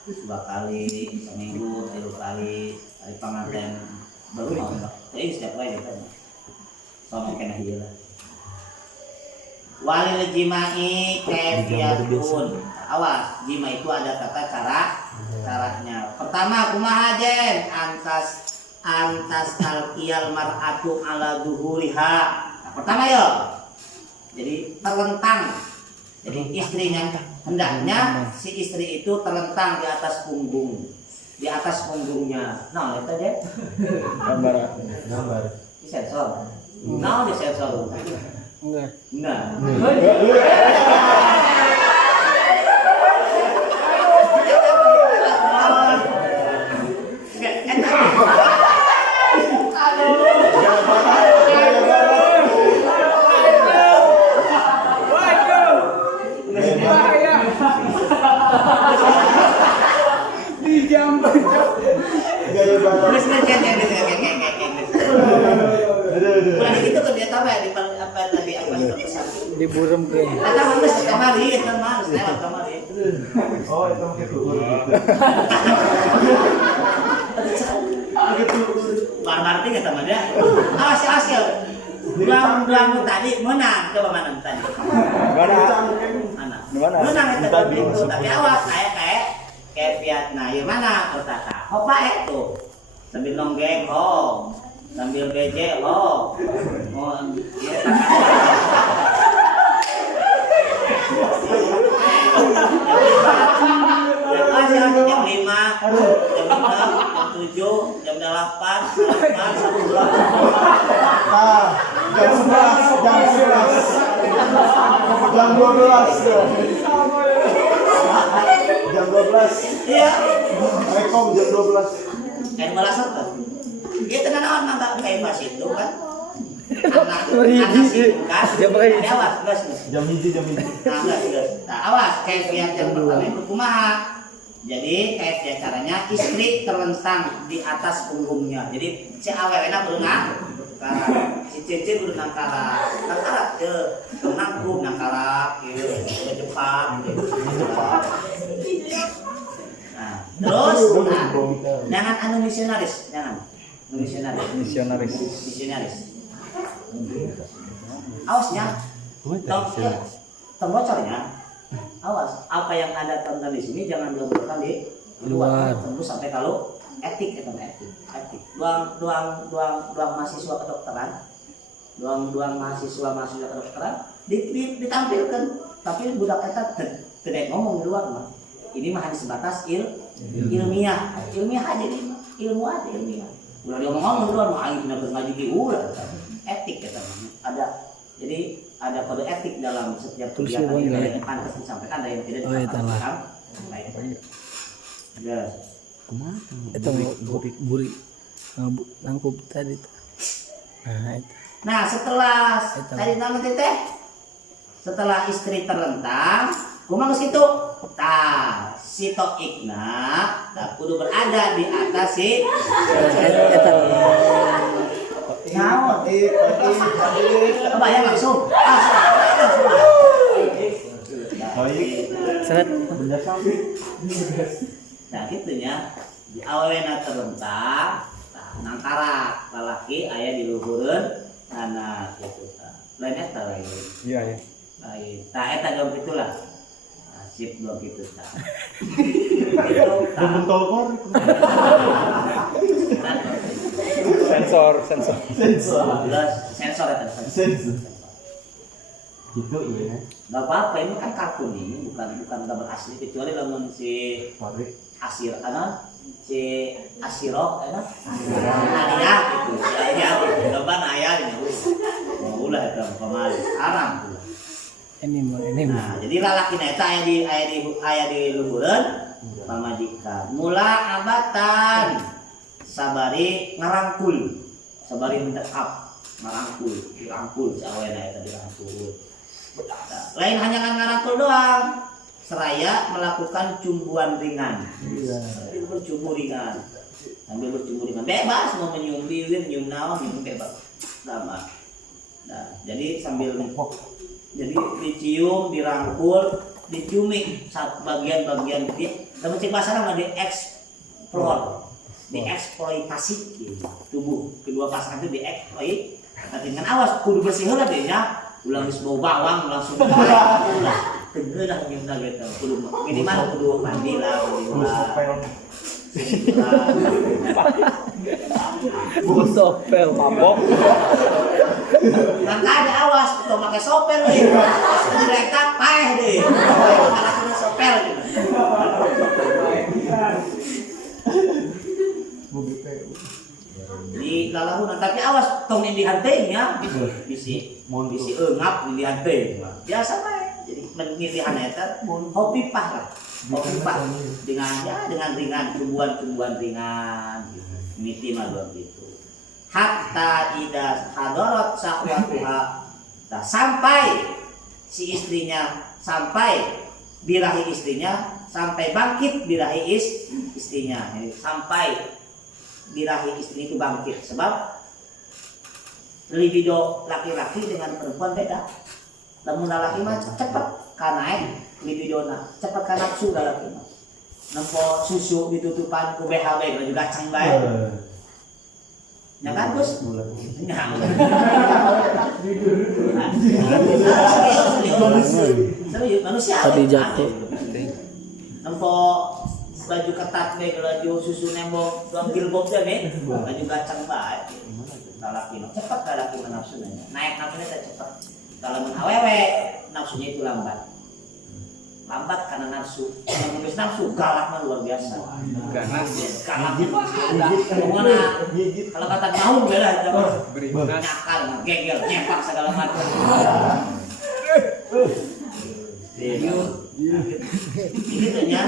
2 kali, seminggu 3 kali, hari pengantin baru mau enggak? Jadi setiap kali kan. Sama kena hieu lah. Walil jima'i kaifiyatun. Awas, jima itu ada tata caranya. Pertama kumaha jen? Antas alqiyal mar'atu ala duhuriha. Nah, pertama yo. Jadi terlentang. Jadi istrinya hendaknya si istri itu terlentang di atas punggungnya. Nah, lihat aja. Gambar. Disensor. Nah, disensor. Enggak. Di burem ke. Atau harus kamari, teman, lewat kamari. Oh, itu mungkin tuh. Barbar teh kata mah dia. Awas. Belang tadi menang, coba mana tadi? Mana? Menang tadi. Tapi awas kayak Vietnam. Ya mana pertata? Hopa itu. Sambil nonggeng, sambil BJ, jam 5, jam 6, jam 7, jam 8, jam 11. Jam 12. Jam 12. Iya. Rekom jam 12. Kayak malas tuh. Dia tenan awan mangga kayak pas itu kan. Anak sih kan. Awas, gas. Jam 1. Nah, gas. Nah, awas kayak yang pertama itu kumaha. Jadi kayak caranya istri terlentang di atas punggungnya. Jadi si awewena berenang si cincin berenang nangkara ke nangkum nangkara gitu Jepang Terus jangan anu misionaris, jangan misionaris. Awasnya, bocornya. Awas, apa yang Anda temukan di sini jangan dilakukan di luar. Tembus sampai kalau etik. Doang mahasiswa kedokteran. Doang mahasiswa kedokteran ditampilkan. Tapi budak eta tidak ngomong di luar mah. Ini mah hanya sebatas ilmiah aja nih, ilmu aja. Udah dia ngomong di luar mah aing bener ngaji ki ulah. Etik kata ada. Jadi ada kode etik dalam setiap kegiatan yang pantas disampaikan dan yang tidak disampaikan. Ya. Kumaha? Itu buri nangkup tadi. Nah, setelah tadi nama teteh, setelah istri terlentang, kumaha geus kitu? Tah, si toikna da kudu berada di atas si naon? Kebayang langsung. Seret. Nah, gitunya di awalnya terlentang, nangkara lalaki aya di luhureun anak gitu. Lain eta lain. Iya. Lain. Tah eta dong gitulah. Sip dong gitu tah. Itu Bentol kor. Sensor. Sensor eta Sensor. Gitu iya. Gak apa-apa, ini kan kartun ini bukan gambar asli kecuali lamun si Pabrik. Asir si Asiro Nadia gitu. Ya gambar ayah ini. Mau ulah eta pamali haram. Ini Nah, jadi lalaki eta aya di luhureun pamajikan. Mula abatan sabari ngarangkul. Sabari mendekap ngarangkul, dirangkul si awena eta dirangkul. Lain hanya ngarangkul doang, seraya melakukan cumbuan ringan. Sambil bercumbu ringan, bebas mau menyium bibir, menyium naon, bebas. Sama. Nah, jadi sambil dicium, dirangkul, diciumi bagian-bagian dia. Dalam cek bahasa nama dieksploitasi gitu. Tubuh kedua pasangan itu dieksploit. Tapi dengan awas kudu bersih heula deh nya. Ulang geus bau bawang langsung teu dah nyeuna gitu. Kudu minimal kudu mandi lah. sopel mabok. Maka ada awas atau pakai sopel deh. Direkat paeh deh. Karena kena sopel gitu. Di lalahunan tapi awas tong yang dihantainya bisi engap di dihantai biasa bae. Jadi pemilihan eta hobi pah lah. Hobi pah dengan ringan cumbuan ringan gitu. Miti mah begitu. Hatta ida hadarat sahwatuha. Sampai si istrinya birahi istrinya sampai bangkit birahi istrinya. Jadi sampai birahi istri itu bangkit sebab libido laki-laki dengan perempuan beda. Lamun laki mah cepet kanaek libidona, cepet ka nafsu laki mah. Nempo susu ditutupan ku BHW juga cang bae. Ya kan Gus? Serius manusia. Tadi jatuh. Nempo baju ketat be baju susu nembok doang gilbob deh baju kacang bae lalaki cepet lalaki nafsunya naik nafsunya cepet kalau mun awewe nafsunya itu lambat karena nafsu yang nulis nafsu galak mah luar biasa galak mana kalau kata naun bela nyakal gegel nyepak segala macam gitu nya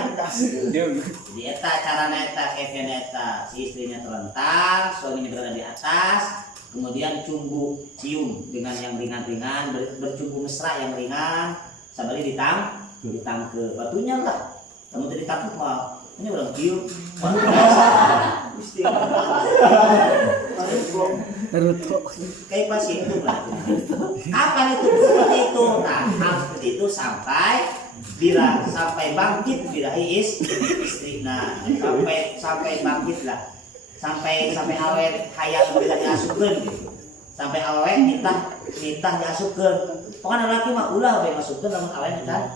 di eta carana eta keven eta si istrinya terlentang suaminya berada di atas kemudian cium dengan yang ringan-ringan bercumbu mesra yang ringan sambil ditang ke batunya lah kamu tadi takut mah ini orang cium kayak pas itu lah kapan itu seperti itu nah hal seperti itu sampai bila sampai bangkit birahi istrina sampai bangkit lah sampai awet hayang bisa diasupkeun gitu sampai awet nitah diasupkeun pokoknya laki mah ulah we masukkeun lamun awet kan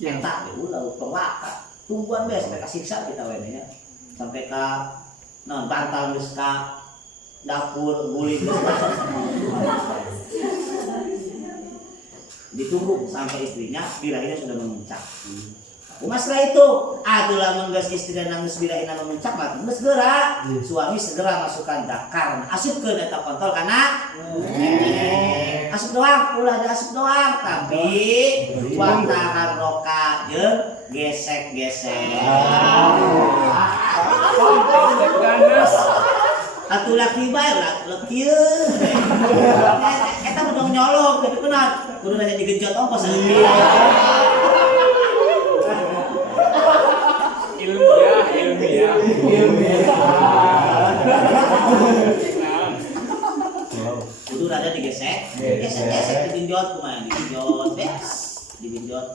eta we ulah perwaka tungguan we sampai kasiksa kita we nya sampai ka naon bantal geus ka dapur guling geus ditunggu sampai istrinya birahinya sudah memuncak. Setelah itu, atulah menggas istri dan nangis birahina memuncak, maka segera suami segera masukkan dakar, asup ke data kontol karena asup doang, ulah ada asup doang, tapi wata haroka gesek. Atuh laki bae lah, kieu. Eta udah nyolong, tapi kenal, kudu nanya digenjot ongkos lagi. Ilmiah. Kudu rada digesek, digenjot kumaha digenjot, digenjot.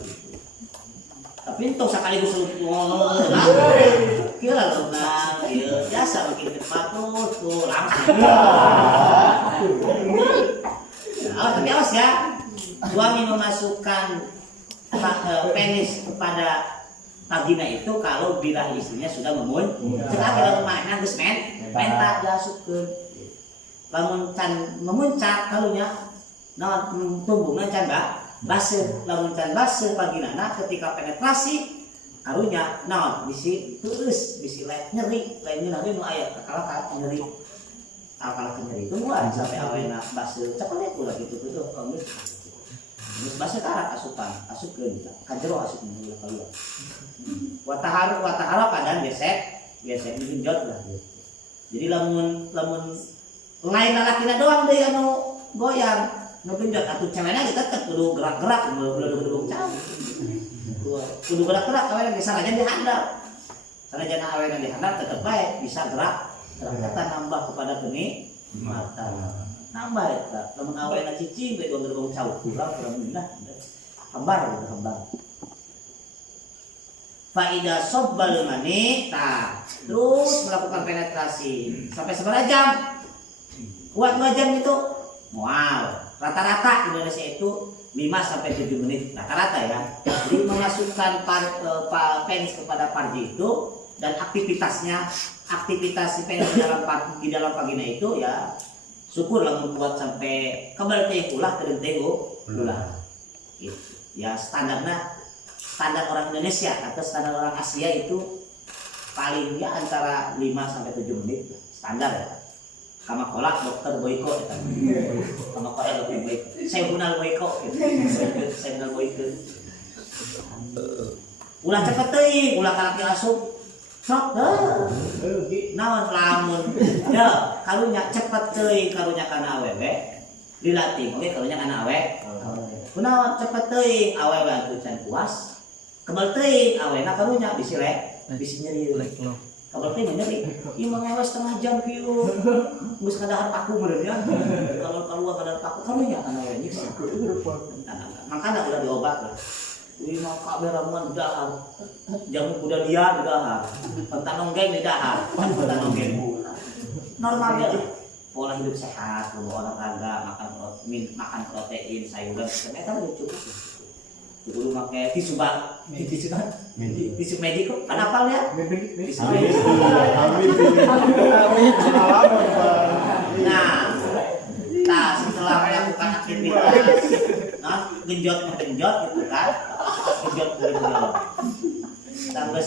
Tapi entok sakaligus kira lo nah, biasa bikin sepatu tuh langsung. Tapi awas ya, suami memasukkan penis kepada vagina itu kalau bila istrinya sudah memuncak. Kalau mana geus menta diasupkeun. Lamun can memuncak kalunya naon tumbungna can baseuh, lamun can baseuh vaginana ketika penetrasi karunya naon bisi teueus bisi nyeri nu aya kakala nyeri nyeri itu mah sampai awena baseuh cepet ulah gitu tuh geus baseuh karak asupkeun ka jero asupkeun kaluar watahara padan gesek digenjot lah jadi lamun lain lalakina doang deui anu goyang nu genjot atuh cewekna tetep kudu gerak-gerak kudu kudu gerak-gerak awalnya bisa aja dihandap sanajan awalnya dihandap tetap baik bisa gerak kata nambah kepada kenikmatan nambah eta lamun awalnya cicing bae gerbong cau kurang minah hambar faida sobbal mani terus melakukan penetrasi sampai seberapa jam kuat 2 jam itu wow rata-rata Indonesia itu 5 sampai 7 menit rata-rata ya. Jadi memasukkan penis kepada parji itu dan aktivitas penis di dalam vagina itu ya syukurlah membuat sampai kebal teh ulah teu ulah. Gitu. Ya standar orang Indonesia atau standar orang Asia itu paling ya antara 5 sampai 7 menit standar ya. Kama kolak dokter Boyko eta. Kama kolak dokter Boyko. Saya Bunal Boyko gitu. Saya Bunal Boyko. Ulah cepet teuing, ulah kalaki asup. Sok teuh. Naon lamun. Ya, karunya cepet teuing karunya kana awewe. Dilatih oge karunya kana awewe. Kunaon cepet teuing awewe atuh can puas. Kebal teuing awena karunya bisi nyeri. Kalau teh nyeri, ieu mah ngewas setengah jam kieu. Geus kadahar paku bener ya. Kalau keluar kadahar paku karunya kana we nyiksa. Makana udah diobat lah. Ieu mah kaberaman dahar. Jamu kuda dia dahar. Pentanonggeng di dahar. Pentanonggeng. Normal ya. Pola hidup sehat, olahraga, makan protein, sayuran, ternyata udah cukup. Kudu make tisu medik kok kan apal ya tisu medik nah setelah melakukan aktivitas genjot gitu kan genjot tambah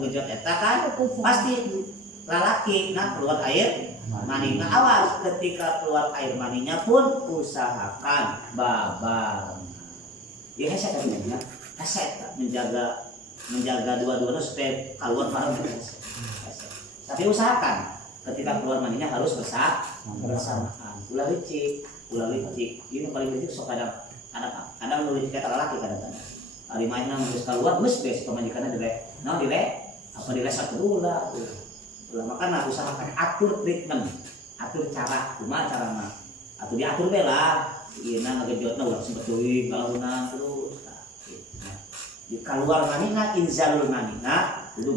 genjot eta kan pasti lalaki keluar air mani awas ketika keluar air maninya pun usahakan babal. Ya saya katanya, saya menjaga dua-duanya supaya keluar bareng. Tapi usahakan ketika keluar mandinya harus bersamaan. Ulah licik. Ini paling licik sok kadang nulis kata laki kadang-kadang. Ari mainna geus keluar geus beres pamajikanna direk. Naon direk? Apa diresak ulah. Makanya usahakan atur treatment, atur cara, kumaha carana. Atuh diatur bae lah. Iya, ngegejotna ulah sempet teuing kalaunan terus. di keluar manina inzalul manina itu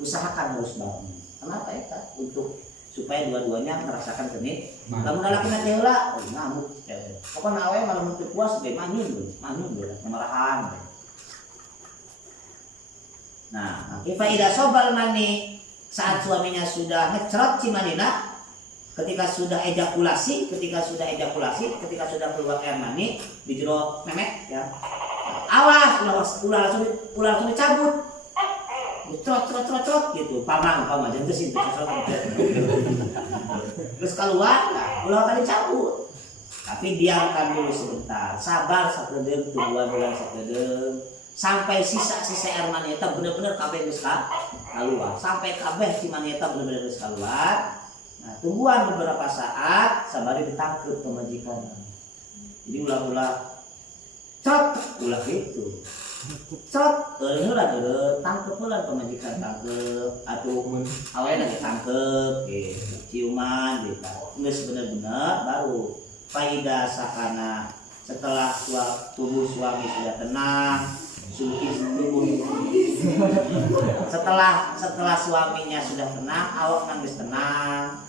usahakan harus bangun. Kenapa ya? Untuk supaya dua-duanya merasakan kenit. Lamun lalaki na heula, oh ngamuk. Pokoknya awe malah mun puas ge manyun kemarahan. Nah, faida sobal mani saat suaminya sudah ngecrot si manina, ketika sudah ejakulasi, ketika sudah keluar air mani di jero memek ya. Awas, ulah langsung dicabut. Trot gitu. Paman jangan kesin terus keluar, ulah tadi cabut. Tapi diamkan dulu sebentar. Sabar sakedeung, tungguan ulang sakedeung. Sampai sisa-sisa air mani eta bener-bener kabeh geus keluar. Sampai kabeh si mani eta bener-bener geus keluar. Nah, tungguan beberapa saat sabari ditangkep pemajikan. Jadi ulah-ulah ulah gitu. Heula tangkep ulah pemajikan tangkep atuh awena ditangkep gitu. Ciuman gitu. Geus bener-bener baru faida sakana setelah tubuh suami sudah tenang, setelah suaminya sudah tenang, awak nangis tenang,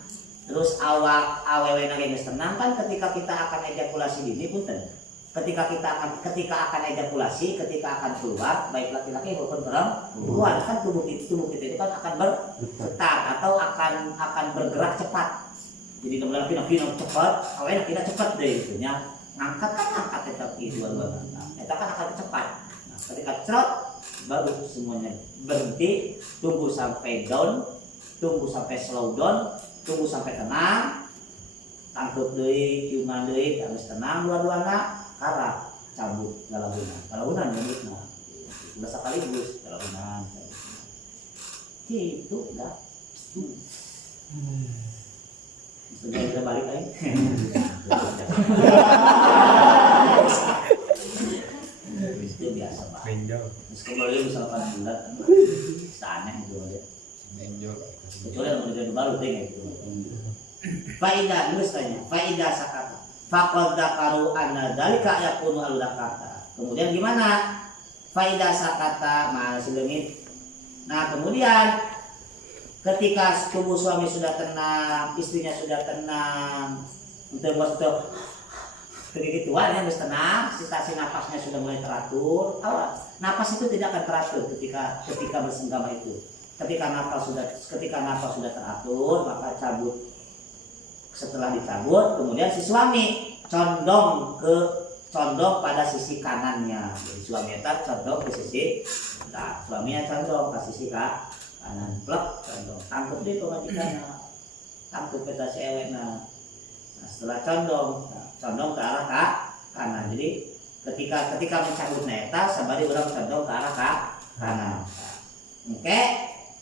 terus awak awewe nangis tenang kan ketika kita akan ejakulasi dini punten. Ketika akan ejakulasi, ketika akan keluar, baik laki-laki maupun perempuan kan tubuh kita itu kan akan bergetar atau akan bergerak cepat. Jadi kalau laki-laki cepat, awewe cepat deh itu nya. Ngangkat tetapi dua-duanya. Eta kan akan cepat. Ketika cerot baru semuanya berhenti, tunggu sampai down, tunggu sampai slow down, tunggu sampai tenang, tangkep deui, ciuman deui, harus tenang dua-duanya, karena cabut galabunan nyebutna. Udah sekaligus galabunan. Gitu dah. Sudah kita balik aja. Itu biasa Pak. Terus kembali misalkan bulat, aneh gitu aja. Kecuali yang udah baru deh gitu. Faidah nulis tanya. Faidah sakata. Faqad dzakaru anna dzalika yakunu al-dakata. Kemudian gimana? Faidah sakata masih lengit. Nah kemudian ketika tubuh suami sudah tenang, istrinya sudah tenang, untuk begituan yang harus tenang, situasi napasnya sudah mulai teratur. Napas itu tidak akan teratur ketika bersenggama itu. Ketika napas sudah teratur, maka cabut. Setelah dicabut, kemudian si suami condong pada sisi kanannya. Jadi suami itu condong ke sisi, nah suaminya condong ke sisi kanan, plek condong. Tangkep deh pemajikannya, tangkep peta si ewekna. Nah, setelah condong ke arah kanan. Jadi ketika mencabut neta, sabari orang condong ke arah kanan. Oke,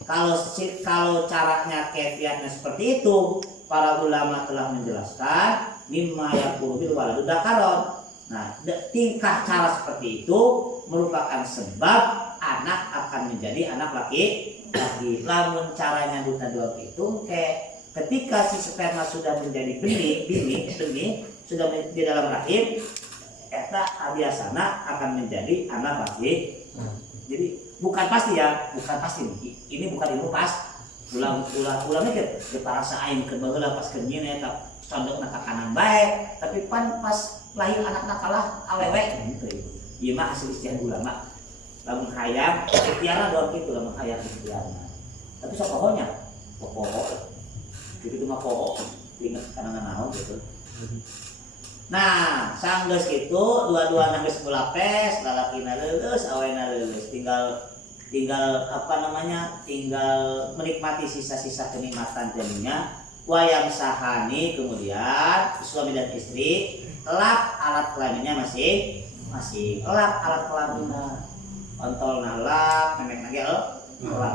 kalau caranya kefiatnya seperti itu, para ulama telah menjelaskan mimma yakunu bil waladu dzakaron. Nah, tingkah cara seperti itu merupakan sebab anak akan menjadi anak laki-laki. Lamun caranya duta dua itu ketika si sperma sudah menjadi benih sudah di dalam rahim, eta biasana akan menjadi anak laki. Jadi bukan pasti. Ini bukan ilmu pas. Ulang mikir dipaksa aing ke baheula pas kenyieun eta condong na kanan bae, tapi pas lahir anakna kalah awewe gitu. Ieu mah hasil ijtihad ulama. Lamun hayang ikhtiarna doang kitu, lamun hayang ikhtiarna. Tapi sapohonya pokok. Gitu mah pokok. Ingat kana naon gitu. Nah, sanggeus kitu dua-duana geus mulapes, lalakina leuleus, awena leuleus, tinggal menikmati sisa-sisa kenikmatan jadinya. Wayang sahani, kemudian suami dan istri lap alat kelaminnya masih lap alat kelaminnya, ontol nalap memek nage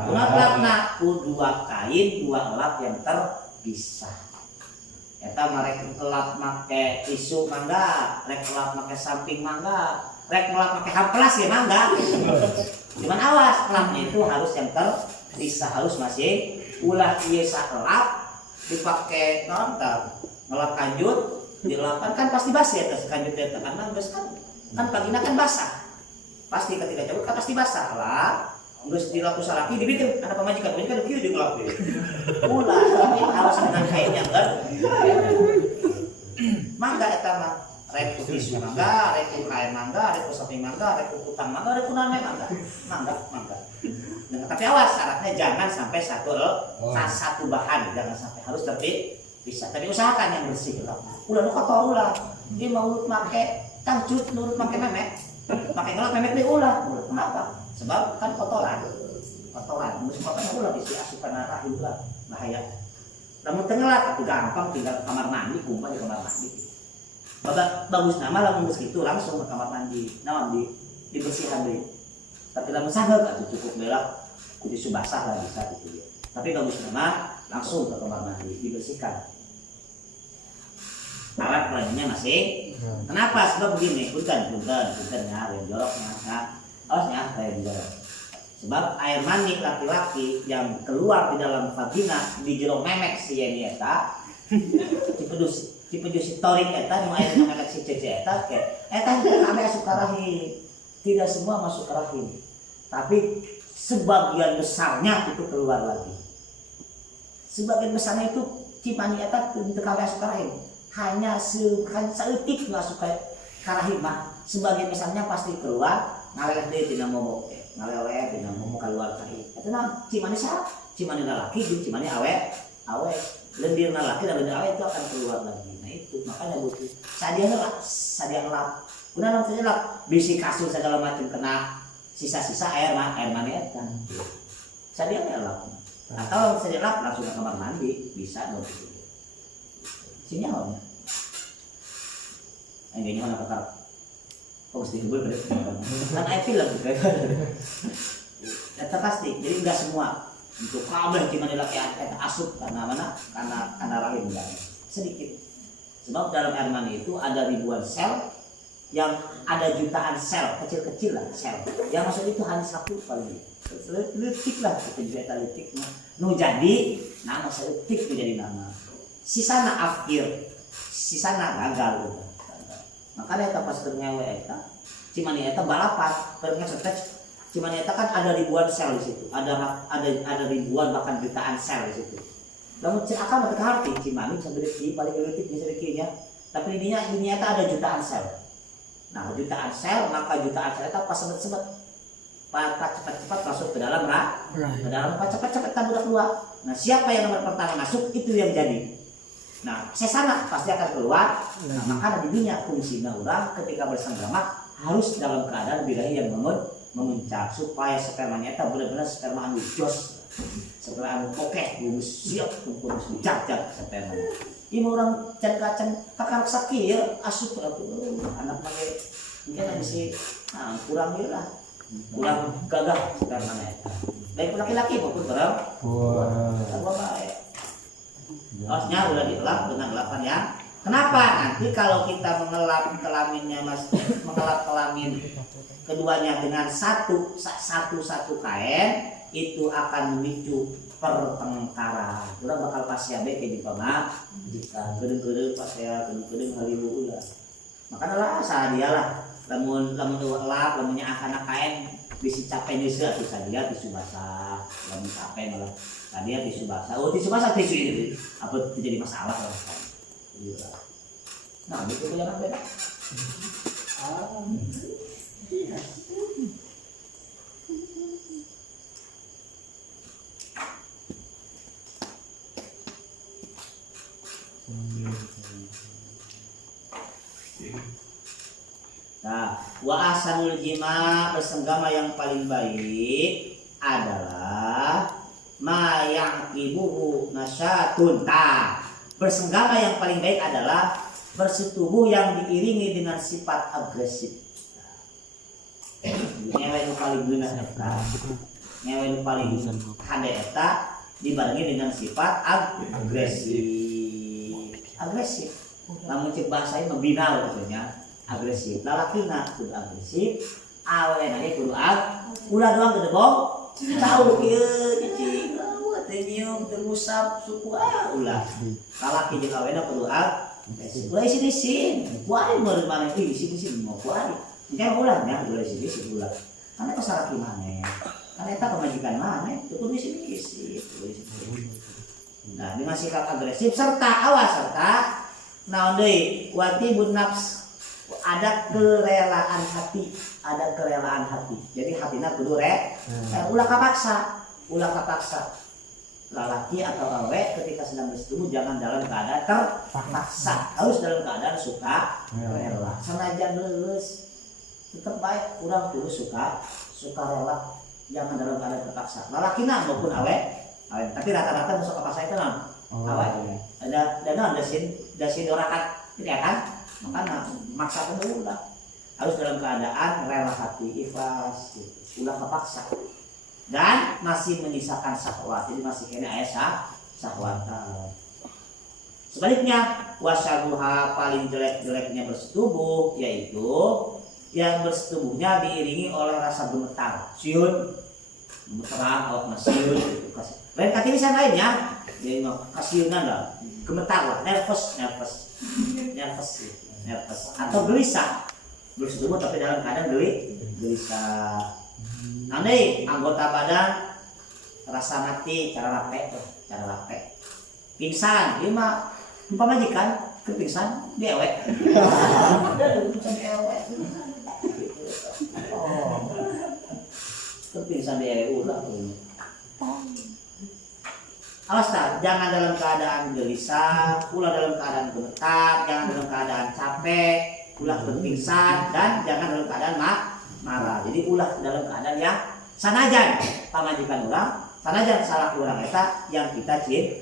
lap dua kain dua lap yang terpisah. Eta marek lap make tisu mangga, rek lap make samping mangga, rek lap make hamplas ya mangga. Cuman awas, lapnya itu harus yang terpisah, harus masih ulah ieu sakelap dipakai nonton ngelap kanjut dilapkan kan pasti basi eta kanjut eta kan geus kan pagina kan basah. Pasti ketika cabut kan pasti basah lah. Geus dilaku salaki dibikin ada pamajikan kieu di ngelaku. Ulah harus dengan kain yang kan. Mangga eta mah rek ku tisu mangga, rek ku kain mangga, rek ku samping mangga, rek ku kutang mangga, rek ku nane mangga. Mangga. Nah, tapi awas syaratnya jangan sampai satu bahan, jangan sampai harus bisa. Tapi usahakan yang bersih lah. Ulah nu kotor ulah. Dia mau make tangcut nurut make memek. Make ngelak memek deui ulah. Kenapa? Sebab kan kotoran. Musim kotoran ulah isi asupan rahim lah. Bahaya. Lamun teu ngelak atuh gampang tinggal ke kamar mandi, kumpul di kamar mandi. Bagus nama lamun geus kitu langsung ke kamar mandi. Naon dibersihan deui. Tapi lamun sanggeuk atuh cukup belak ku tisu basah lah bisa gitu ya. Tapi bagus nama langsung ke kamar mandi dibersihkan. Alat pelannya masih. Kenapa? Sebab begini, punten ya, rem joroknya, harusnya rem jorok. Sebab air mani laki-laki yang keluar di dalam vagina di jero memek si Yeni eta, tipe jusi toring eta, nu air memek si Cece eta, eta ame asup ka rahim. Tidak semua masuk ke rahim, tapi sebagian besarnya itu keluar lagi. Sebagian besarnya itu cimani eta teu kawe asup ka rahim. Hanya seeutik masuk ke rahim mah. Sebagian besarnya pasti keluar ngaleleh deui tina momok. Ngaleleh tina momok keluar rahim. Eta naon? Cimani saha? Cimani lalaki jeung cimani awe. Lendir lalaki dan lendir awe itu akan keluar lagi. Nah itu makanya butuh sadia ngelap. Udah nang sadia ngelap, bisi kasur segala macam kena sisa-sisa air mani eta. Sadia ngelap. Atau sadia ngelap langsung ke kamar mandi bisa no gitu. Sinyalnya. Ini mana kata? Fokus di kubur berarti. Kan IP lah gitu. Eta pasti. Jadi enggak semua untuk kabeh cuma dilaki asup karena mana? Karena rahim enggak. Sedikit. Sebab dalam air mani itu ada ribuan sel yang ada jutaan sel, kecil-kecil lah sel. Yang masuk itu hanya satu paling. Letik lah kita juga letik. Nu jadi nama letik menjadi nama. Sisana akhir, sisana gagal gitu. Makanya eta pas terngewe eta, cimani eta balapan, ternyata cimani eta kan ada ribuan sel di situ, ada ribuan bahkan jutaan sel di situ. Lamun cek akan mah teu harti cimani sampai deui paling leutik bisa deui nya. Tapi ini eta ada jutaan sel. Nah, jutaan sel, maka jutaan sel eta pas sebet-sebet cepat-cepat masuk ke dalam cepat-cepat budak keluar. Nah, siapa yang nomor pertama masuk itu yang jadi. Nah, sesana pasti akan keluar. Nah, maka didinya fungsinya orang ketika bersenggama harus dalam keadaan birahi yang memuncak supaya spermanya itu benar-benar sperma anu jos, sperma anu oke, siap untuk dicacak spermanya. Ini orang can kakak sakit ya asup anak pakai mungkin masih kurang lah, kurang gagah spermanya. Baik laki-laki maupun perempuan. Harusnya udah dielap dengan elapan yang kenapa? Nanti kalau kita mengelap kelaminnya mengelap kelamin keduanya dengan satu kain itu akan memicu pertengkaran. Udah bakal pasiabe kayak di pama jika gedeng-gedeng pasya gedeng-gedeng halimu ulah. Makanya lah sadia lah lamun elap lamunnya akan kain bisa capek juga tuh sadia tisu basah lamun capek malah tadi tisu basah tisu ini apa terjadi masalah lah nah itu jangan beda nah wa ahsanul jima bersenggama yang paling baik adalah ma yang ibuhu nasyatun. Bersenggama yang paling baik adalah bersetubuh yang diiringi dengan sifat agresif. Ngewe nu paling geunah eta, ngewe nu paling hade eta dibarengi dengan sifat agresif. Lamun cek bahasa ieu binal katanya, agresif. Lalakina kudu agresif, aweuna ge kudu ulah doang teu debong. Tahu kieu cicing teu nyium teu ngusap suku ulah. Lalaki jeung aweuna kudu ulah isin-isin. Kuari meureun maneh isin-isin mau kuari. Jika ulahnya boleh sih ulah. Karena kesalahan mana? Karena itu pemajikan mana? Itu bisi-bisi. Nah, dengan sikap agresif serta awas serta naon deui watibun nafs, ada kerelaan hati, jadi hatina kudu ulah kapaksa lalaki atau awe ketika sedang bersetubuh jangan dalam keadaan terpaksa, harus dalam keadaan suka rela. Sanajan lulus tetap baik, kurang kudu suka rela, jangan dalam keadaan terpaksa. Lalaki maupun awe, tapi rata-rata masuk kapaksa itu awe. Ada dasin dorakan, tidak kan? Makanya maksa dulu lah. Harus dalam keadaan rela hati, ikhlas, ulah kepaksa. Dan masih menyisakan syahwat, jadi masih kena ayat syahwat. Sebaliknya, wasyaduha paling jelek-jeleknya bersetubuh, yaitu yang bersetubuhnya diiringi oleh rasa gemetar, siun, gemeteran, awak siun, lain kaki lisan lainnya, jadi kasiunan lah, gemetar lah, nervous, atau gelisah, bersetubuh tapi dalam keadaan gelisah. Nanti anggota badan rasa mati, cara lapek, pingsan, dia mah pemajikan kepingsan diewek, kepingsan diewek ulah. Awas tak, jangan dalam keadaan gelisah, pula dalam keadaan gemetar, jangan dalam keadaan capek, ulah berpingsan, dan jangan dalam keadaan marah. Jadi ulah dalam keadaan yang sanajan pamajikan orang, sanajan salah orang eta yang kita cinta.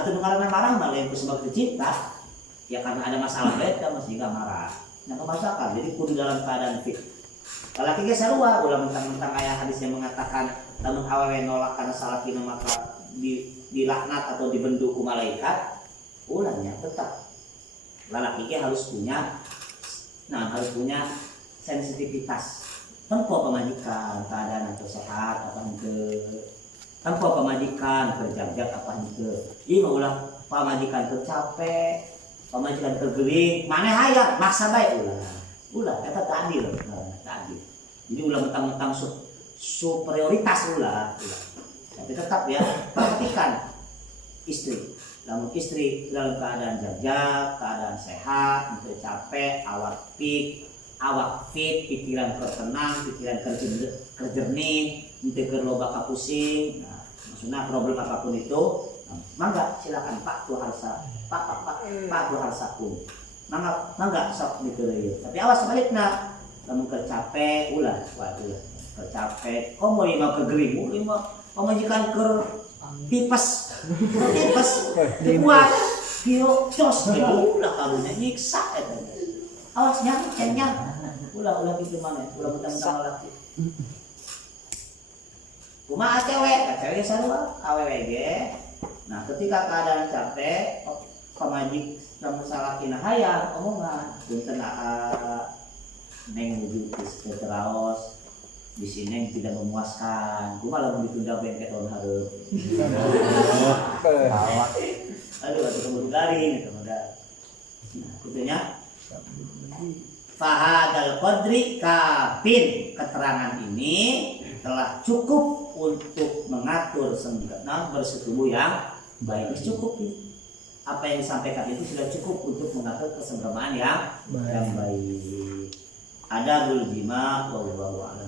Atau mengalami marah malah yang sebab cinta, ya karena ada masalah beda masih nggak marah. Yang kemasakan, jadi kudu dalam keadaan fit. Kalau kita sarua, ulah mentang-mentang ayat hadis yang mengatakan namun awewe nolak karena salah kina maka dilaknat atau dibendu ku malaikat, ulangnya tetap lelaki harus punya sensitivitas. Tempo pemajikan keadaan atau sehat apa henteu, tempo pemajikan kerja apa henteu. Ieu ulah pamajikan tercapek, pamajikan tergering, maneh hayang maksa bae ulah eta teu adil. Jadi ulah mentang-mentang superioritas ulah. Tapi tetap ya perhatikan istri. Namun istri dalam keadaan jajak, keadaan sehat, untuk capek, awak fit, pikiran tertenang, pikiran kerjernih, untuk kerloba pusing. Nah, maksudnya problem apapun itu, mangga silakan Pak Tuharsa, Pak Tuharsakum. Mangga sok dikeureuy. Tapi awas sebaliknya, namun kercapek ulah, kercapek, komo lima kegering, lima pemajikan tipes kuat kio cos ulah karunya nyiksa eta awasnya cengnya ulah gitu mana ulah mentang-mentang laki kumaha cewek sarua awewe ge. Nah ketika keadaan capek pamajik lamun salakina hayang omongan punten neng menuju ke teraos di sini yang tidak memuaskan, gue malah mau ditunda bengket tahun harus. Aduh, atau keburu garing, itu mudah. Nah, itunya. Fahadal qadri kafin, keterangan ini telah cukup untuk mengatur sengketa bersetubuh yang baik. Cukup ini. Apa yang disampaikan itu sudah cukup untuk mengatur keseimbangan yang baik. Ada dul jima, wallahu a'lam.